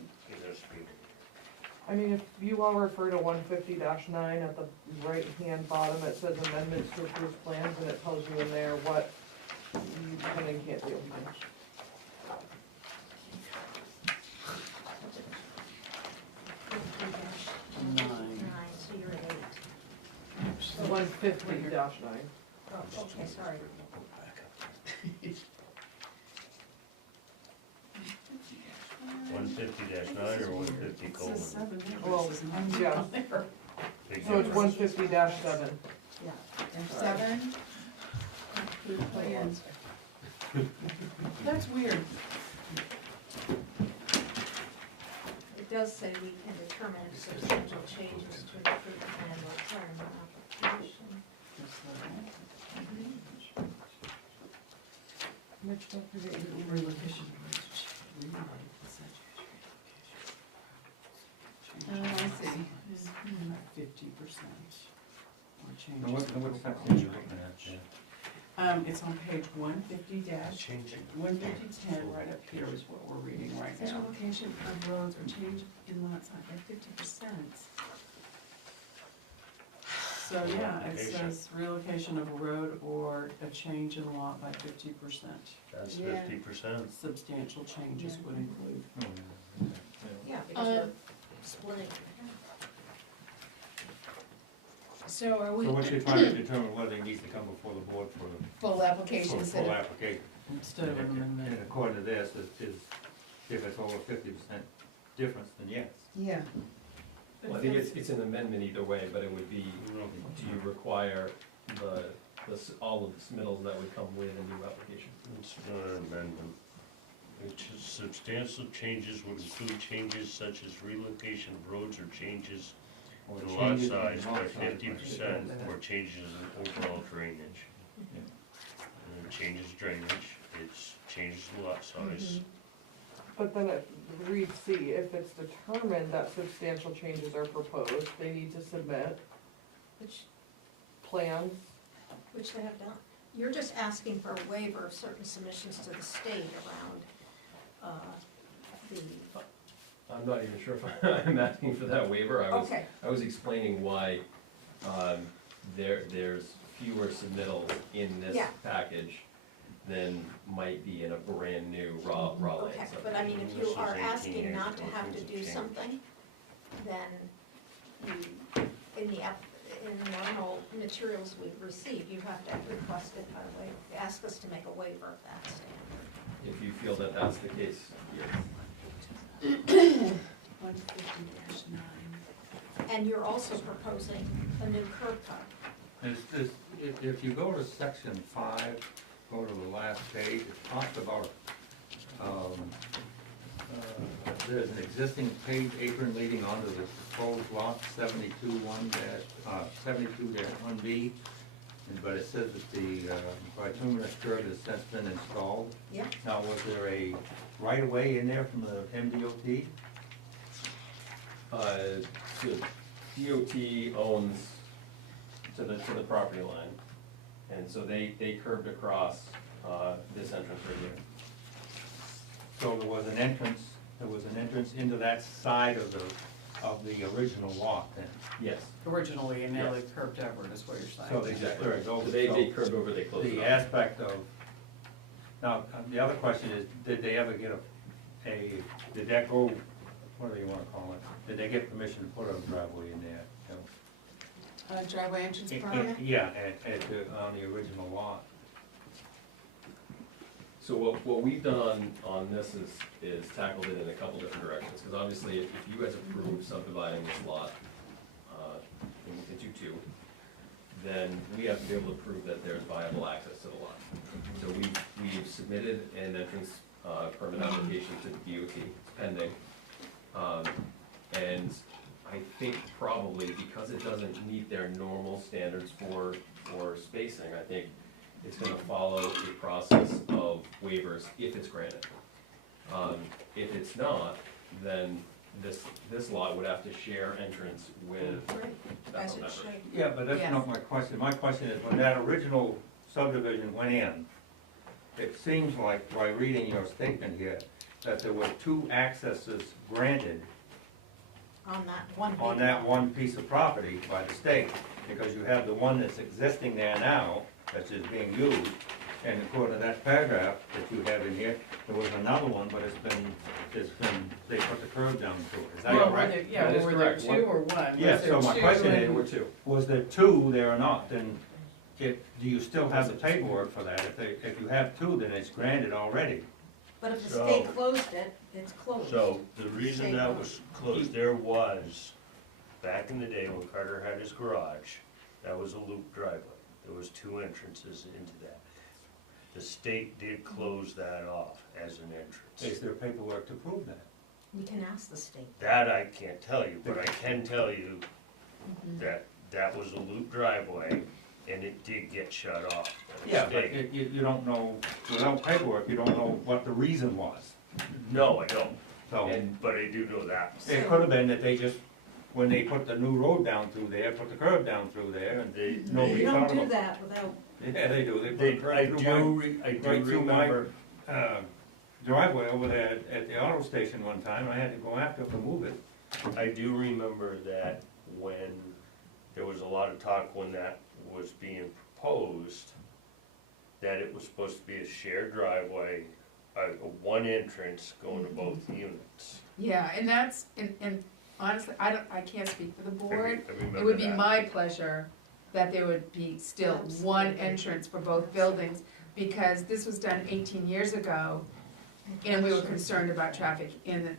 I mean, if you all refer to 150-9 at the right-hand bottom, it says amendments to approved plans, and it tells you in there what you can and can't do. Nine, so you're at 8. 150-9. Oh, okay, sorry. One fifty nine or 150 It colon? says 7 there, but Well, it says 9 yeah. down there. Big So it's difference. 150-7. and 7, approved plans. That's weird. It does say we can determine if substantial changes to the approved plan will require more application. Mitch, don't forget your email. Relocation. Oh, I see. 50% or change. And what section are you looking at there? It's on page 150 dash, Changing. 150-10, right up here is what we're reading right Says now. relocation of roads or change in lot size by 50%. So, yeah, it Relocation. says relocation of a road or a change in lot by 50%. That's Yeah. 50%. Substantial changes Yeah. would include. Oh, yeah. Yeah, because you're splitting. So are we, So what you're trying to determine whether it needs to come before the board for full application for instead full of, application. Instead of an And amendment. according to this, is if it's over 50% difference, then yes. yeah. Well, I think it's an amendment either way, but it would be, do you require all of the submittals that would come with a new application? It's not an amendment. It's just substantial changes would include changes such as relocation of roads or changes Or in lot changes in size by lot size 50%, or changes in overall drainage. Yeah. And it changes drainage, it's changes in lot size. But then it reads C, if it's determined that substantial changes are proposed, they need to submit Which plans. Which they have done. You're just asking for a waiver of certain submissions to the state around the, I'm not even sure if I'm asking for that waiver. okay, I was explaining why, there's fewer submittals in this Yeah. package than might be in a brand new raw land okay, subdivision. but I mean, if This you is are 18 asking years not ago, to have to things have do changed. something, then in the normal materials we've received, you have to request it by way, ask us to make a waiver of that standard. If you feel that that's the case, yes. 150-9. And you're also proposing a new curb cut. If you go to section 5, go to the last page, it talks about, there's an existing paved apron leading onto the proposed lot 72-1B, but it says that the bituminous curb has since been installed. Yeah. Now, was there a right-of-way in there from the MDOT? So DOT owns to the property line, and so they curved across, this entrance right here. So there was an entrance into that side of the original lot then? Yes, Originally, and now Yes. they've curved over, is what you're saying. So they just exactly. cleared it over. So they So curved over, they closed it the off. aspect of, now, the other question is, did they ever get did that go what do you wanna call it? Did they get permission to put a driveway in there? Driveway entrance You know? permit? Yeah, on the original lot. So what we've done on this is tackled it in a couple different directions, because obviously if you guys approve subdividing this lot, into two, then we have to be able to prove that there's viable access to the lot. So we've submitted an entrance, permit application to the DOT, it's pending. And I think probably because it doesn't meet their normal standards for spacing, I think it's gonna follow a process of waivers if it's granted. If it's not, then this lot would have to share entrance with As Bethel it members. should. Yeah, but that's Yes. not my question. My question is, when that original subdivision went in, it seems like, by reading your statement here, that there were two accesses granted On that one. on big that lot. one piece of property by the state, because you have the one that's existing there now, that's just being used, and according to that paragraph that you have in here, there was another one, but they put the curb down to it. Is that Well, were correct? there, That yeah, is were there correct. two or one? Yeah, Was there so my two question and- is, There were two. was there two there or not? Then, do you still have the paperwork for that? If you have two, then it's granted already. But if the So- state closed it, it's closed. So the reason that was closed, there was, back in the day when Carter had his garage, that was a loop driveway. There was two entrances into that. The state did close that off as an Is entrance. there paperwork to prove that? You can ask the state. That I can't tell you, but I can tell you that that was a loop driveway and it did get shut off by the Yeah, but state. you don't know, without paperwork, you don't know what the reason was. No, I don't, So, but I do know that. it could have been that they just, when they put the new road down through there, put the curb down through there, and They, nobody You don't thought do about. that without, Yeah, they do, they put they, it I right through I do right through my- remember, my driveway over there at the auto station one time, I had to go after it to move it. I do remember that when there was a lot of talk when that was being proposed, that it was supposed to be a shared driveway, a one entrance going to both units. Yeah, and that's, and honestly, I can't speak for the I board. remember It would be that. my pleasure that there would be still one Absolutely. entrance for both buildings, because this was done 18 years ago, and we were concerned about traffic, and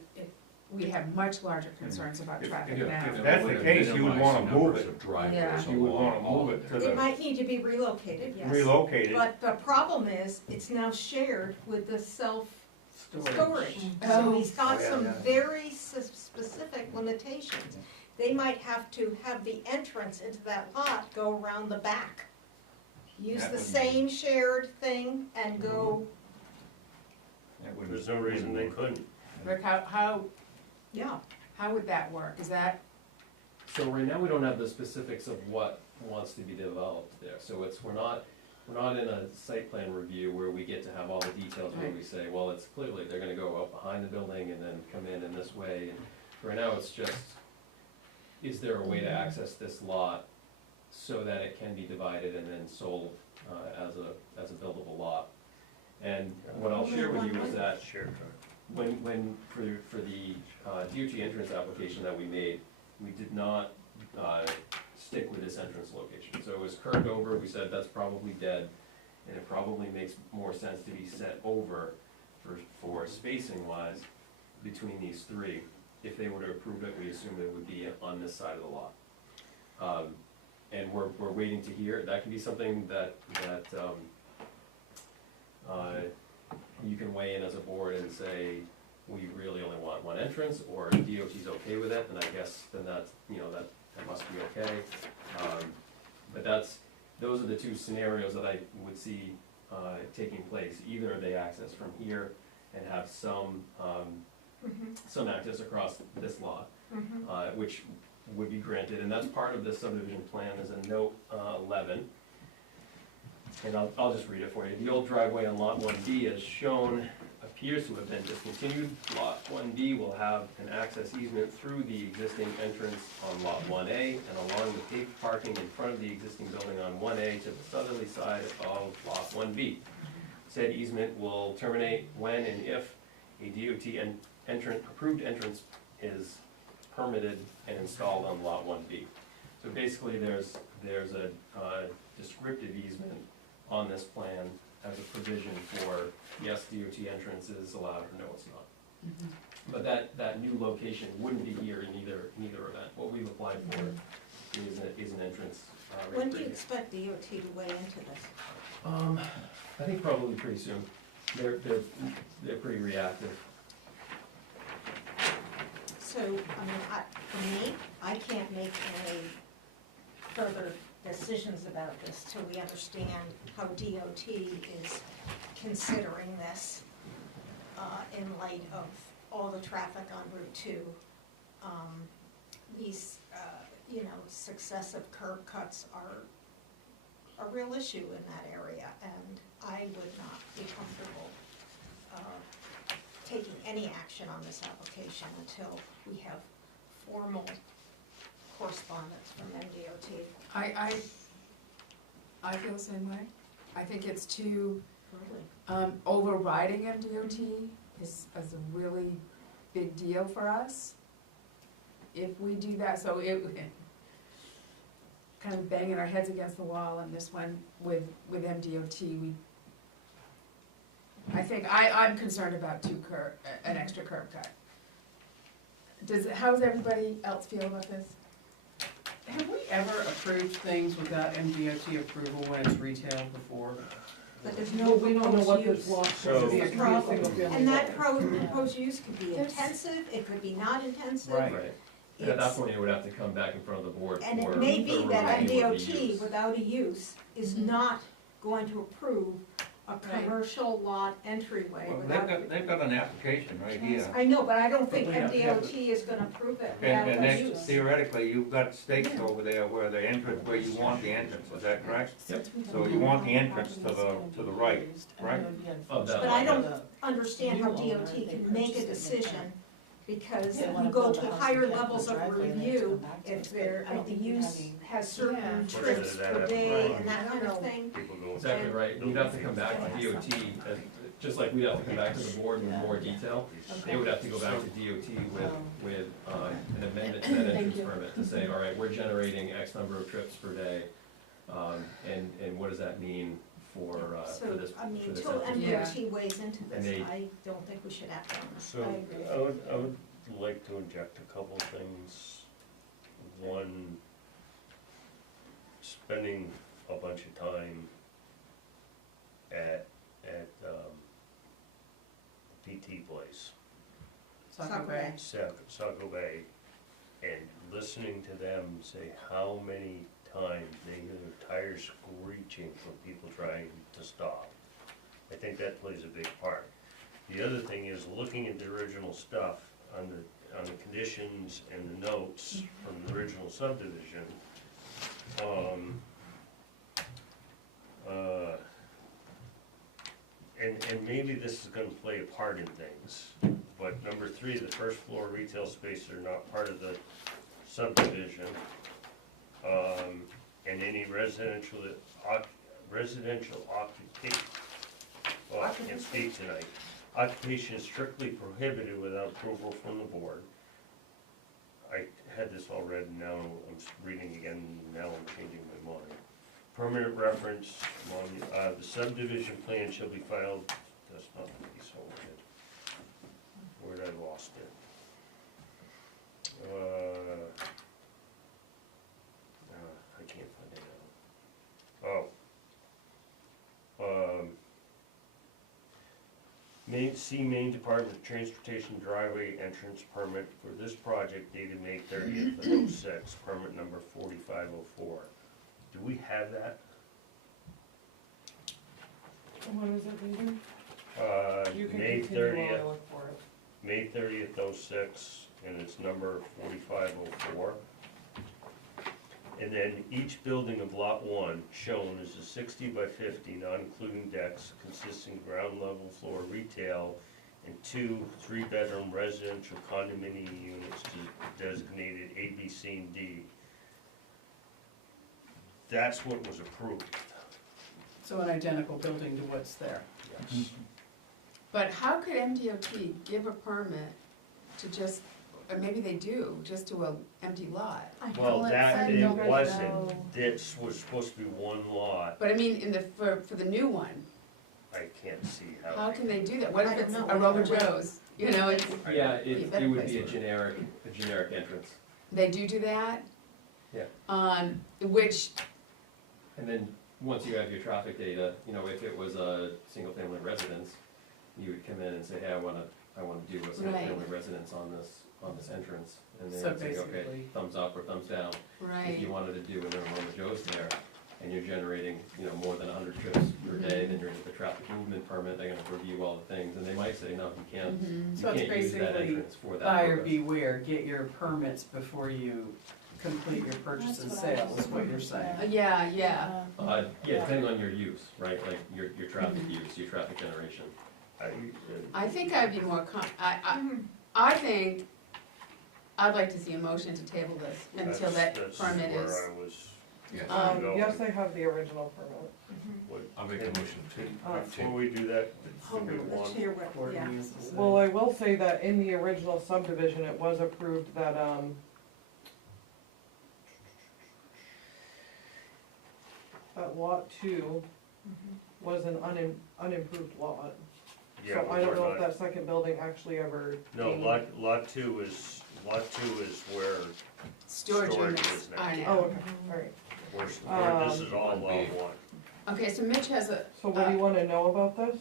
we have much larger concerns about traffic If now. that's the case, you would wanna move it. Yeah. You would wanna move it to it the, might need to be relocated, yes. relocated. But the problem is, it's now shared with the self-storage. Oh. So he's got Oh, yeah, some yeah. very specific limitations. They might have to have the entrance into that lot go around the back. Use That the would- same shared thing and go, That wouldn't- There's no reason they couldn't. Rick, yeah. how would that work? Is that, So right now, we don't have the specifics of what wants to be developed there, so we're not in a site plan review where we get to have all the details where we say, well, it's clearly, they're gonna go up behind the building and then come in this way. And right now, it's just, is there a way to access this lot so that it can be divided and then sold, as a buildable lot? And what I'll share with you is that Shared driveway. when, for the DOT entrance application that we made, we did not stick with this entrance location. So it was curved over, we said that's probably dead, and it probably makes more sense to be set over for spacing wise between these three. If they were to approve it, we assumed it would be on this side of the lot. And we're waiting to hear, that can be something that you can weigh in as a board and say, we really only want one entrance, or DOT's okay with it, and I guess then that's, that must be okay. But those are the two scenarios that I would see, taking place. Either they access from here and have some access across this lot, which would be granted, and that's part of this subdivision plan, is a note 11. And I'll just read it for you. The old driveway on lot 1B as shown appears to have been discontinued. Lot 1B will have an access easement through the existing entrance on lot 1A and along the paved parking in front of the existing building on 1A to the southerly side of lot 1B. Said easement will terminate when and if a DOT approved entrance is permitted and installed on lot 1B. So basically, there's a descriptive easement on this plan as a provision for, yes, DOT entrance is allowed, or no, it's not. But that new location wouldn't be here in either event. What we've applied for is an entrance. When do you expect DOT to weigh into this? I think probably pretty soon. They're pretty reactive. So, I mean, for me, I can't make any further decisions about this till we understand how DOT is considering this in light of all the traffic on Route 2. These, successive curb cuts are a real issue in that area, and I would not be comfortable taking any action on this application until we have formal correspondence from MDOT. I feel the same way. I think it's too, Really. overriding MDOT is a really big deal for us. If we do that, so it, kind of banging our heads against the wall on this one with MDOT, I'm concerned about an extra curb cut. How does everybody else feel about this? Have we ever approved things without MDOT approval when it's retail before? But there's No, no we don't know what this proposed lot's use. going to be, So- it could be a single family. And that dwelling. proposed use could be There's- intensive, it could be not intensive. Right. And at that It's- point, it would have to come back in front of the board And for it may be for that review of the MDOT, use. without a use, is Mhm. not going to approve a Right. commercial lot entryway Well, without. they've got an application right here. I know, but I don't think But we have to have MDOT is gonna approve it And, without and a that's use. theoretically, you've got stakes over there where the entrance, where you want the entrance, is that correct? Yep. So you want the entrance to the right, right? Of that But I lot, don't understand how DOT can make a decision, because They if wanna you go build to a house higher and can't levels put a of driveway in there to review, come back to. if there, I don't if the think use having- has certain Yeah. trips Whether per that day up- and that kind of thing. People go. Exactly right, we'd have to come back to DOT, just like we'd have to come back to the board with more detail. They would have to go back to DOT with an amendment to that entrance permit to say, all right, we're generating X number of trips per day. And what does that mean for So, this, I mean, for this until entity? MDOT weighs into And this, they- I don't think we should act on this. So I agree. I would like to inject a couple of things. One, spending a bunch of time at PT place, Saco Bay. Saco Bay, and listening to them say how many times they hear their tires screeching from people trying to stop. I think that plays a big part. The other thing is looking at the original stuff on the conditions and the notes from the original subdivision. And maybe this is gonna play a part in things, but number 3, the first floor retail spaces are not part of the subdivision. And any residential occupation, well, I can't speak tonight. Occupation is strictly prohibited without approval from the board. I had this all read, and now I'm reading again, now I'm changing my mind. Permanent reference, the subdivision plan shall be filed, that's not the piece I wanted. Where'd I lost it? I can't find it now. See Maine Department of Transportation driveway entrance permit for this project dated May 30th of '06, permit number 4504. Do we have that? When is it meeting? You can May continue while I 30th, look for it. May 30th '06, and it's number 4504. And then each building of lot 1 shown is a 60 by 50, not including decks, consisting ground level floor retail and 2 3-bedroom residential condominium units designated A, B, C, and D. That's what was approved. So an identical building to what's there. Yes. But how could MDOT give a permit to just or maybe they do, just to a empty lot. Well, that, I it don't wasn't, know. this was supposed to be one lot, But I mean, for the new one, I can't see how how. can they do that? What I if don't it's know. a Roma Joe's, you know, it's, Yeah, Be a it better would place be a for it. generic entrance. they do that? Yeah. Which, And then, once you have your traffic data, you know, if it was a single-family residence, you would come in and say, hey, I wanna do a single-family residence on this entrance. And they So would say, okay, basically- thumbs up or thumbs down. If right, you wanted to do an Aroma Joe's there, and you're generating, you know, more than 100 trips per day, then you're gonna get the traffic movement permit, they're gonna review all the things, and they might say, no, you can't, mhm. you So it's can't use that basically entrance for that buyer purpose. beware, get your permits before you complete your purchase and sale, is what you're saying. Yeah, yeah, Yeah, depending on your use, right, like your traffic use, your traffic generation. I think I'd be more I think, I'd like to see a motion to table this until that permit is. That's where I was. Yes, No. Yes, I have the original permit. What- I'll make a motion Before we do that, do we want, According as the Well, I will say that in the original subdivision, it was approved that, that lot 2 was an unimproved lot. yeah, So I don't know we're if not, that second building actually ever. no, came- lot two is where, Storage Storage units is now. are Oh, now. okay, alright. this is all lot one. Okay, so Mitch has a, So what do you wanna know about this?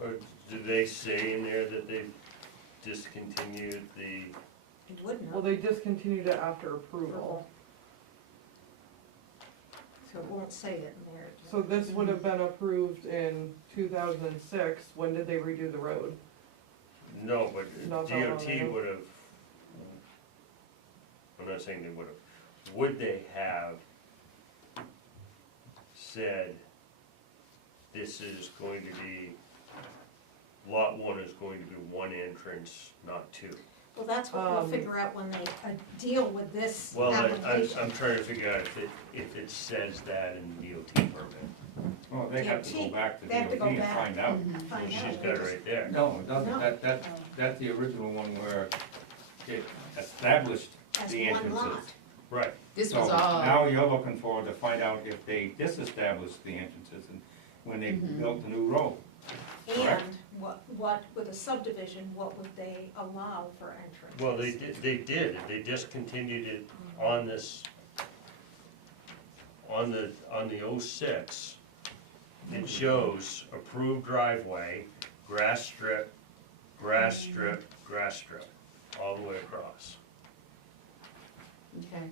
Or did they say in there that they discontinued the, You wouldn't Well, know, they discontinued it after approval. so it won't say it in there. So this would have been approved in 2006. When did they redo the road? no, but Not that long DOT ago. would have, I'm not saying they would have, would they have said, this is going to be, lot one is going to be one entrance, not two? Well, that's what we'll Um, figure out when they deal with this Well, application. I'm trying to figure out if it says that in the DOT permit. Well, they have to go back to They have to DOT go and back. find out. Mhm. Well, Find she's out. got it right there. No, it doesn't, No. that's the original one where it established As the one lot. entrances. Right, this So was all, now you're looking for to find out if they disestablished the entrances and when they Mhm. built the new road. And Correct. what, with a subdivision, what would they allow for entrances? well, they discontinued it on this, on the 06. It shows approved driveway, grass strip, grass strip, grass strip, all the way across. okay.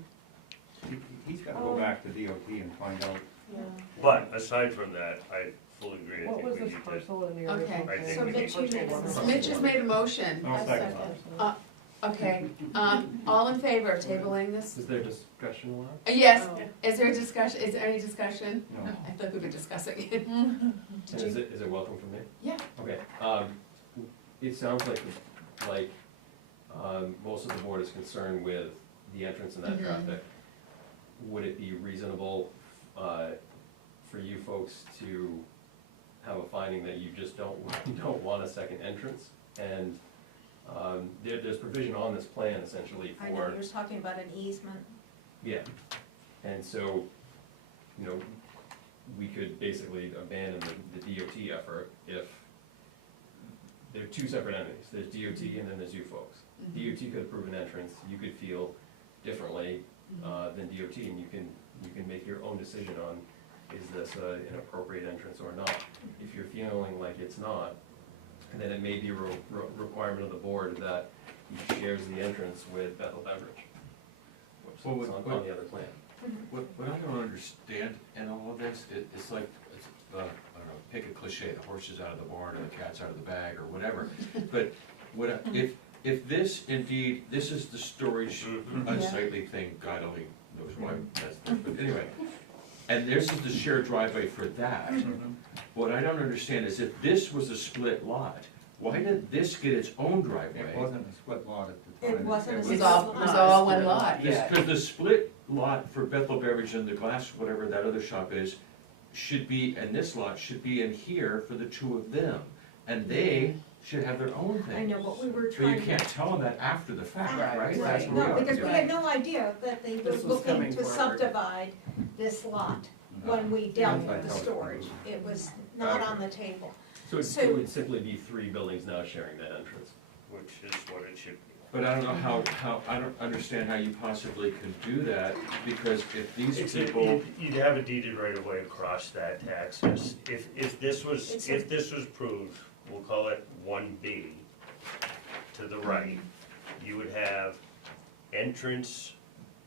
He's gotta go back to DOT and find out. But aside from that, I fully agree, I What think was we this need to. parcel in the Okay. original? I plan? think So we Mitch, you need made to. a motion. Mitch has made a motion, No, second. okay, all in favor of tabling this? Is there discussion allowed? Yes, Oh. is there a discussion, is there any discussion? No. I thought we were discussing it. And Did is you, it welcome from me? yeah, Okay, it sounds like, most of the board is concerned with the entrance and that Mhm. traffic. Would it be reasonable, for you folks to have a finding that you just don't want a second entrance? And, there's provision on this plan essentially I know, for, you're talking about an easement. yeah. And so, you know, we could basically abandon the DOT effort if, there are two separate entities, there's DOT and then there's you folks. Mhm. DOT could approve an entrance, you could feel differently than DOT, and you can make your own decision on, is this an appropriate entrance or not? If you're feeling like it's not, then it may be a requirement of the board that he shares the entrance with Bethel Beverage, which Well, is on the other plan. What I don't understand in all of this, it's like, I don't know, pick a cliche, the horse is out of the barn or the cat's out of the bag or whatever. But if this indeed, this is the storage unsightly thing, God only knows why that's there, but anyway. And this is the shared driveway for that. What I don't understand is if this was a split lot, why did this get its own driveway? It wasn't a split lot at the time. It wasn't a it split was all one lot. This, cause the split lot for Bethel Beverage and the glass, whatever that other shop is, should be, and this lot should be in here for the two of them. And they should have their own I thing. know, but we were But you trying. can't tell them that after the fact, Right, right? right. That's where we No, are. because we Right. had no idea that they were This was looking coming to forward. subdivide this lot when we dealt with the storage. It was not on the table. So So- it would simply be 3 buildings now sharing that entrance. Which is what it should be. But I don't know how, I don't understand how you possibly could do that, because if these people, You'd have a deeded right of way across that access. If this was proved, we'll call it 1B, to the right, you would have entrance,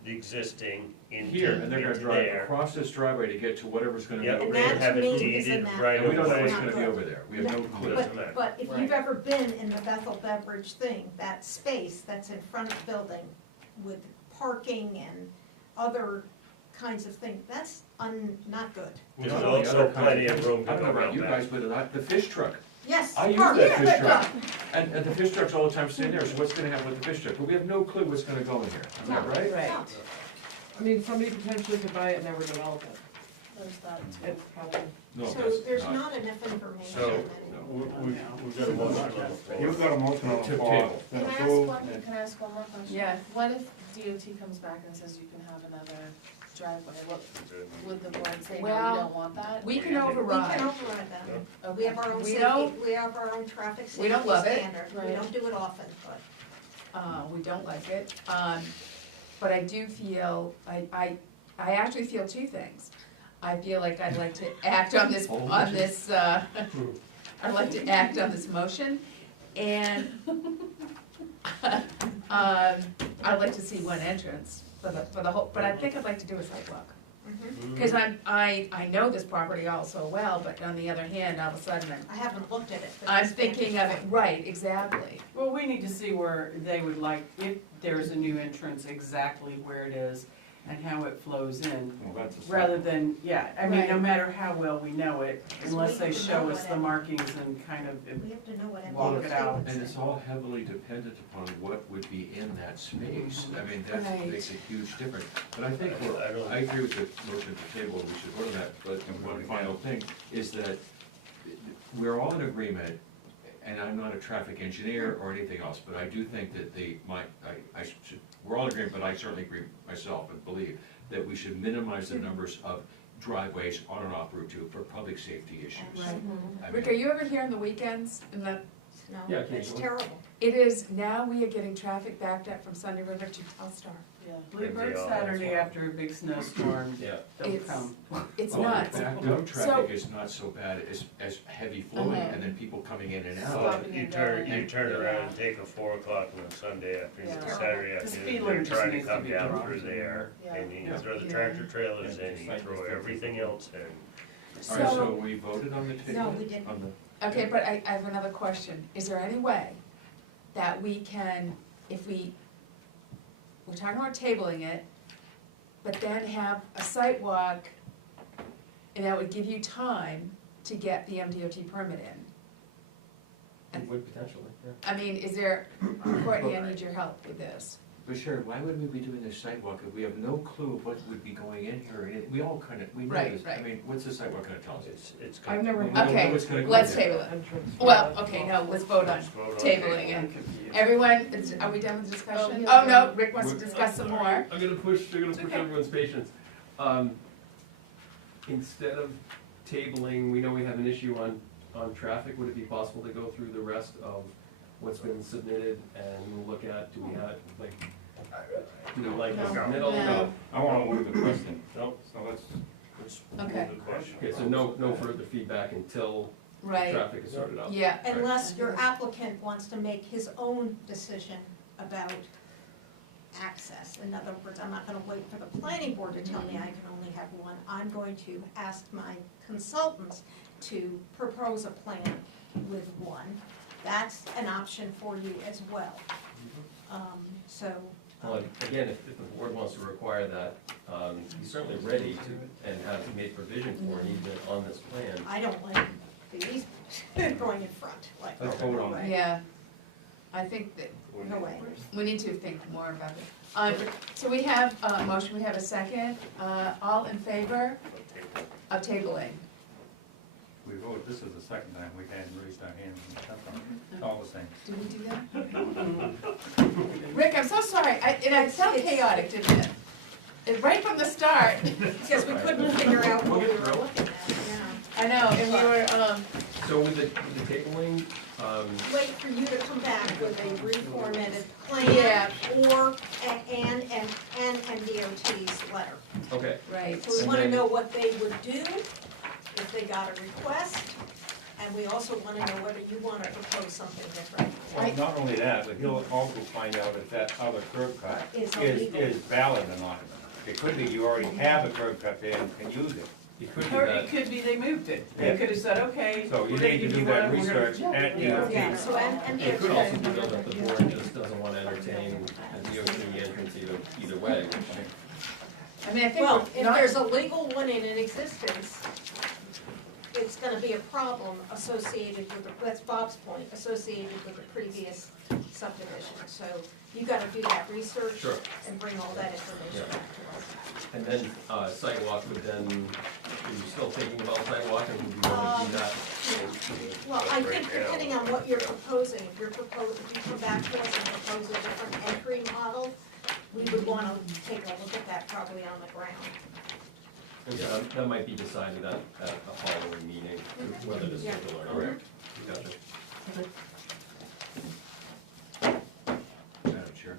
the existing, here, and they're gonna into drive there. across this driveway to get to whatever's gonna be Yep, over And they there. that have to a me is deeded enough. right And we of don't know what's way. gonna be over there, we have no clue. Doesn't matter. But if you've ever been in the Bethel Beverage thing, that space that's in front of the building with parking and other kinds of things, that's not good. There's Well, the also other kind plenty of room I to don't go know about around you guys, back. but the fish truck, Yes. I use park, that yeah, fish but, truck. And the fish truck's all the time sitting there, so what's gonna happen with the fish truck? But we have no clue what's gonna go in here, is that right? no. I mean, somebody potentially could buy it and never develop it. There's that. It's probably, No, So that's there's not. not enough information. So, and- we've got a motion on the floor. You've got a motion on the Tip floor. table. Been Can I ask approved, one, and- can I ask one more question? Yeah. What if DOT comes back and says you can have another driveway? What would the board say, no, Well, we don't want that? We can We override. can override them. Okay. We have our own We safety, don't- we have our own traffic we don't safety love it. standard. We Right. don't do it often, but. We don't like it, but I do feel, I actually feel two things. I feel like I'd like to act on this, I'd like to act on this motion, and, I'd like to see one entrance for the whole, but I think I'd like to do a sidewalk. Mhm. Cause I know this property all so well, but on the other hand, all of a sudden, I haven't looked at it. but I'm it's thinking of it, fantastic. right, exactly. Well, we need to see where they would like, if there's a new entrance, exactly where it is and how it flows in. Well, that's a site. Rather than, yeah, I mean, no Right. matter how well we know it, unless they We have to show know us the what it- markings and kind of, We have to know what Walk MDOT it out. would And say. it's all heavily dependent upon what would be in that space. I mean, that Right. makes a huge difference. But I think, I agree with the motion at the table, we should vote on that. But one final thing is that we're all in agreement, and I'm not a traffic engineer or anything else, but I do think that I should, we're all in agreement, but I certainly agree myself and believe that we should minimize the numbers of driveways on and off Route 2 for public safety issues. Right. Mhm. I Rick, mean, are you ever here on the weekends? No, Yeah, it's occasionally. terrible. It is, now we are getting traffic backed up from Sunday River to Telstar. Yeah. Bluebird Yeah. Saturday after a big snowstorm, Yeah. don't It's- come. It's Oh, nuts. backed up traffic is not so bad as heavy flowing, and then people coming in and out. Stopping You and turn, going. you turn around and take a 4 o'clock on a Sunday afternoon, Yeah. Saturday The speed afternoon, they're limit just trying to needs to come be down dropped. through there. Yeah. And you Yeah. throw the Yeah. tractor trailers in, you throw everything else in. All right, so we voted on the table? No, we didn't. On the- Okay, but I have another question. Is there any way that we can, if we're talking about tabling it, but then have a site walk, and that would give you time to get the MDOT permit in? It would potentially, yeah. I mean, is there, Courtney, I need your help with this. But Sharon, why would we be doing this sidewalk if we have no clue of what would be going in here? And we all kind of, we know Right, this, I right. mean, what's the sidewalk gonna tell us? It's. I've never We had don't know Okay, what's gonna go let's there. table it. entrance. Well, okay, no, let's vote on Let's vote on tabling it. I'm it. confused. Everyone, are we done with discussion? Oh, Oh, no, Rick wants to discuss some more. I'm gonna push okay. everyone's patience. Instead of tabling, we know we have an issue on traffic, would it be possible to go through the rest of what's been submitted and look at, do we have, like, do we like this No. middle? No. I wanna move the question, Nope, so let's, let's Okay. move the question. Okay, so no further feedback until Right, traffic is sorted out. yeah, Unless your applicant wants to make his own decision about access. In other words, I'm not gonna wait for the planning board to tell me I can only have one. I'm going to ask my consultants to propose a plan with one. That's an option for you as well. So, Well, again, if the board wants to require that, he's certainly ready to, and have made provision for an easement on this plan. I don't like these going in front, like, Let's no vote on way. yeah. I think that No way. we need to think more about it. So we have a motion, we have a second. All in favor of tabling? We we voted, this is the second time we hadn't raised our hands and stuff, it's all the same. Did we do that? Rick, I'm so sorry, it sounded chaotic, didn't it? Right from the start. Because we couldn't figure out what we were looking at, yeah. I know, and we were, So with the tabling, Wait for you to come back with a reformatted Yeah. plan or and MDOT's letter. okay, right. So we And wanna then- know what they would do if they got a request, and we also wanna know whether you wanna propose something different. Well, not only that, but he'll also find out if that other curb cut Is is illegal. valid or not. It could be you already have a curb cut there and can use it. you could do Or that. it could be they moved it. They Yeah. could have said, okay. So you we're gonna need to give do you that one, we're gonna- research at Yeah. DOT. Yeah, so and It could also DOT. be though that the board just doesn't wanna entertain a DOT entrance either way, which I mean, I think Well, we're if not, there's a legal one in existence, it's gonna be a problem associated with, that's Bob's point, associated with the previous subdivision. So you gotta do that research Sure. and bring all that information Yeah. back to us. And then, sidewalk would then, are you still thinking about sidewalk, and would you wanna do that? Well, I think depending on what you're proposing, if you come back to us and propose a different entry model, we would wanna take a look at that probably on the ground. Yeah, that might be decided at a following meeting, whether to schedule or not. Correct. Gotcha. Madam Chair,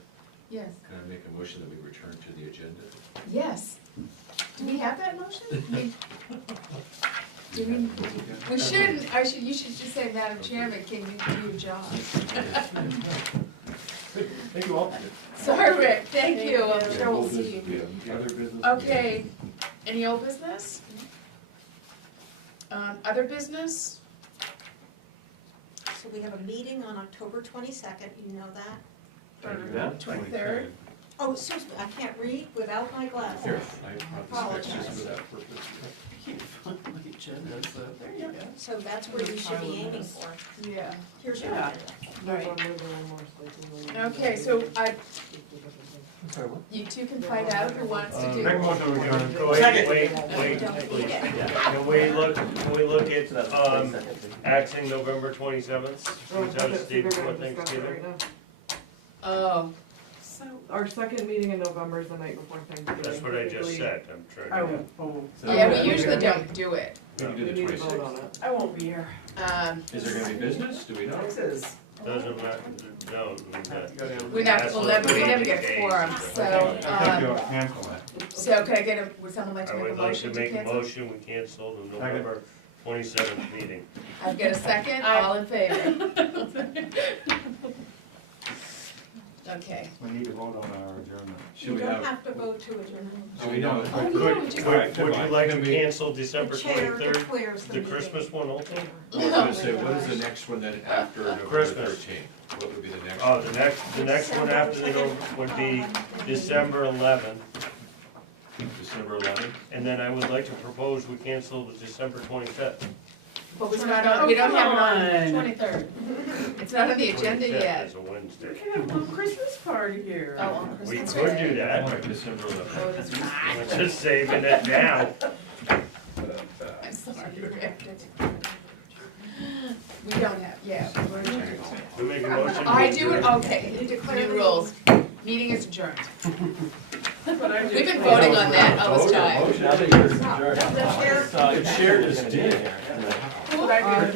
yes, can I make a motion that we return to the agenda? yes. Do we have that motion? We shouldn't, you should just say, Madam Chairman, can you do your job? Thank you all. Sorry, Rick, thank you, I'm Yeah, sure we'll old see you. business, yeah. Other business? Okay, any old business? Other business? So we have a meeting on October 22nd, you know that? Can I do that? 23rd? Oh, excuse me, I can't read without my glasses. Here, I brought the specs just Apologize. for that purpose. I can't find my agenda, so there you go. So that's where you should be aiming for. Yeah. Here's your Yeah. agenda. Right. November, then more likely than- Okay, so Sorry, what? you two can find out who wants to do. Make a motion to adjourn. Wait, Don't please. need it. Can we look So that's at, the 22nd. axing November 27th, Oh, which I was okay, so stated we're for gonna discuss it Thanksgiving? right now. Oh, So, Our second meeting in November is the night before Thanksgiving. That's what I just Typically, said, I'm trying to. oh, yeah, we usually don't do it. We can We do the need to vote 26th. on it. I won't be here. Is there gonna be business? Do we know? This is. Doesn't matter, no, We never get quorum, so, I think you ought to cancel that. so could I get would someone like I to make a would like to motion to make a cancel? motion, we cancel the November 27th meeting. I've got a second, all in favor? Okay. We need to vote on our adjournment. Should You we don't have, have to vote to adjourn. do we know? Oh, yeah, we just. Would you like to Can we- cancel The December chair 23rd, declares the the meeting. Christmas one also? I was gonna say, what is the next one then after November Christmas. 13th? What would be the next? Oh, one? the next one after the, would be December 11th, December 11th? and then I would like to propose we cancel the December 25th. But it's not on, we don't have it on Come the on. 23rd. It's not on the agenda 25th yet. is a Wednesday. We can have a little Christmas party here. Oh, on We Christmas could Day. do that, Alright, December 11th. we're just saving it now. I'm sorry, Rick. We don't have, yeah, we're adjourned. We make a motion. to I do it, adjourn. okay, You declare new the rules. Meeting is adjourned. But I We've did- been voting on that all this time. Now that you're adjourned. The chair- So, The chair just did. Yeah. But I did-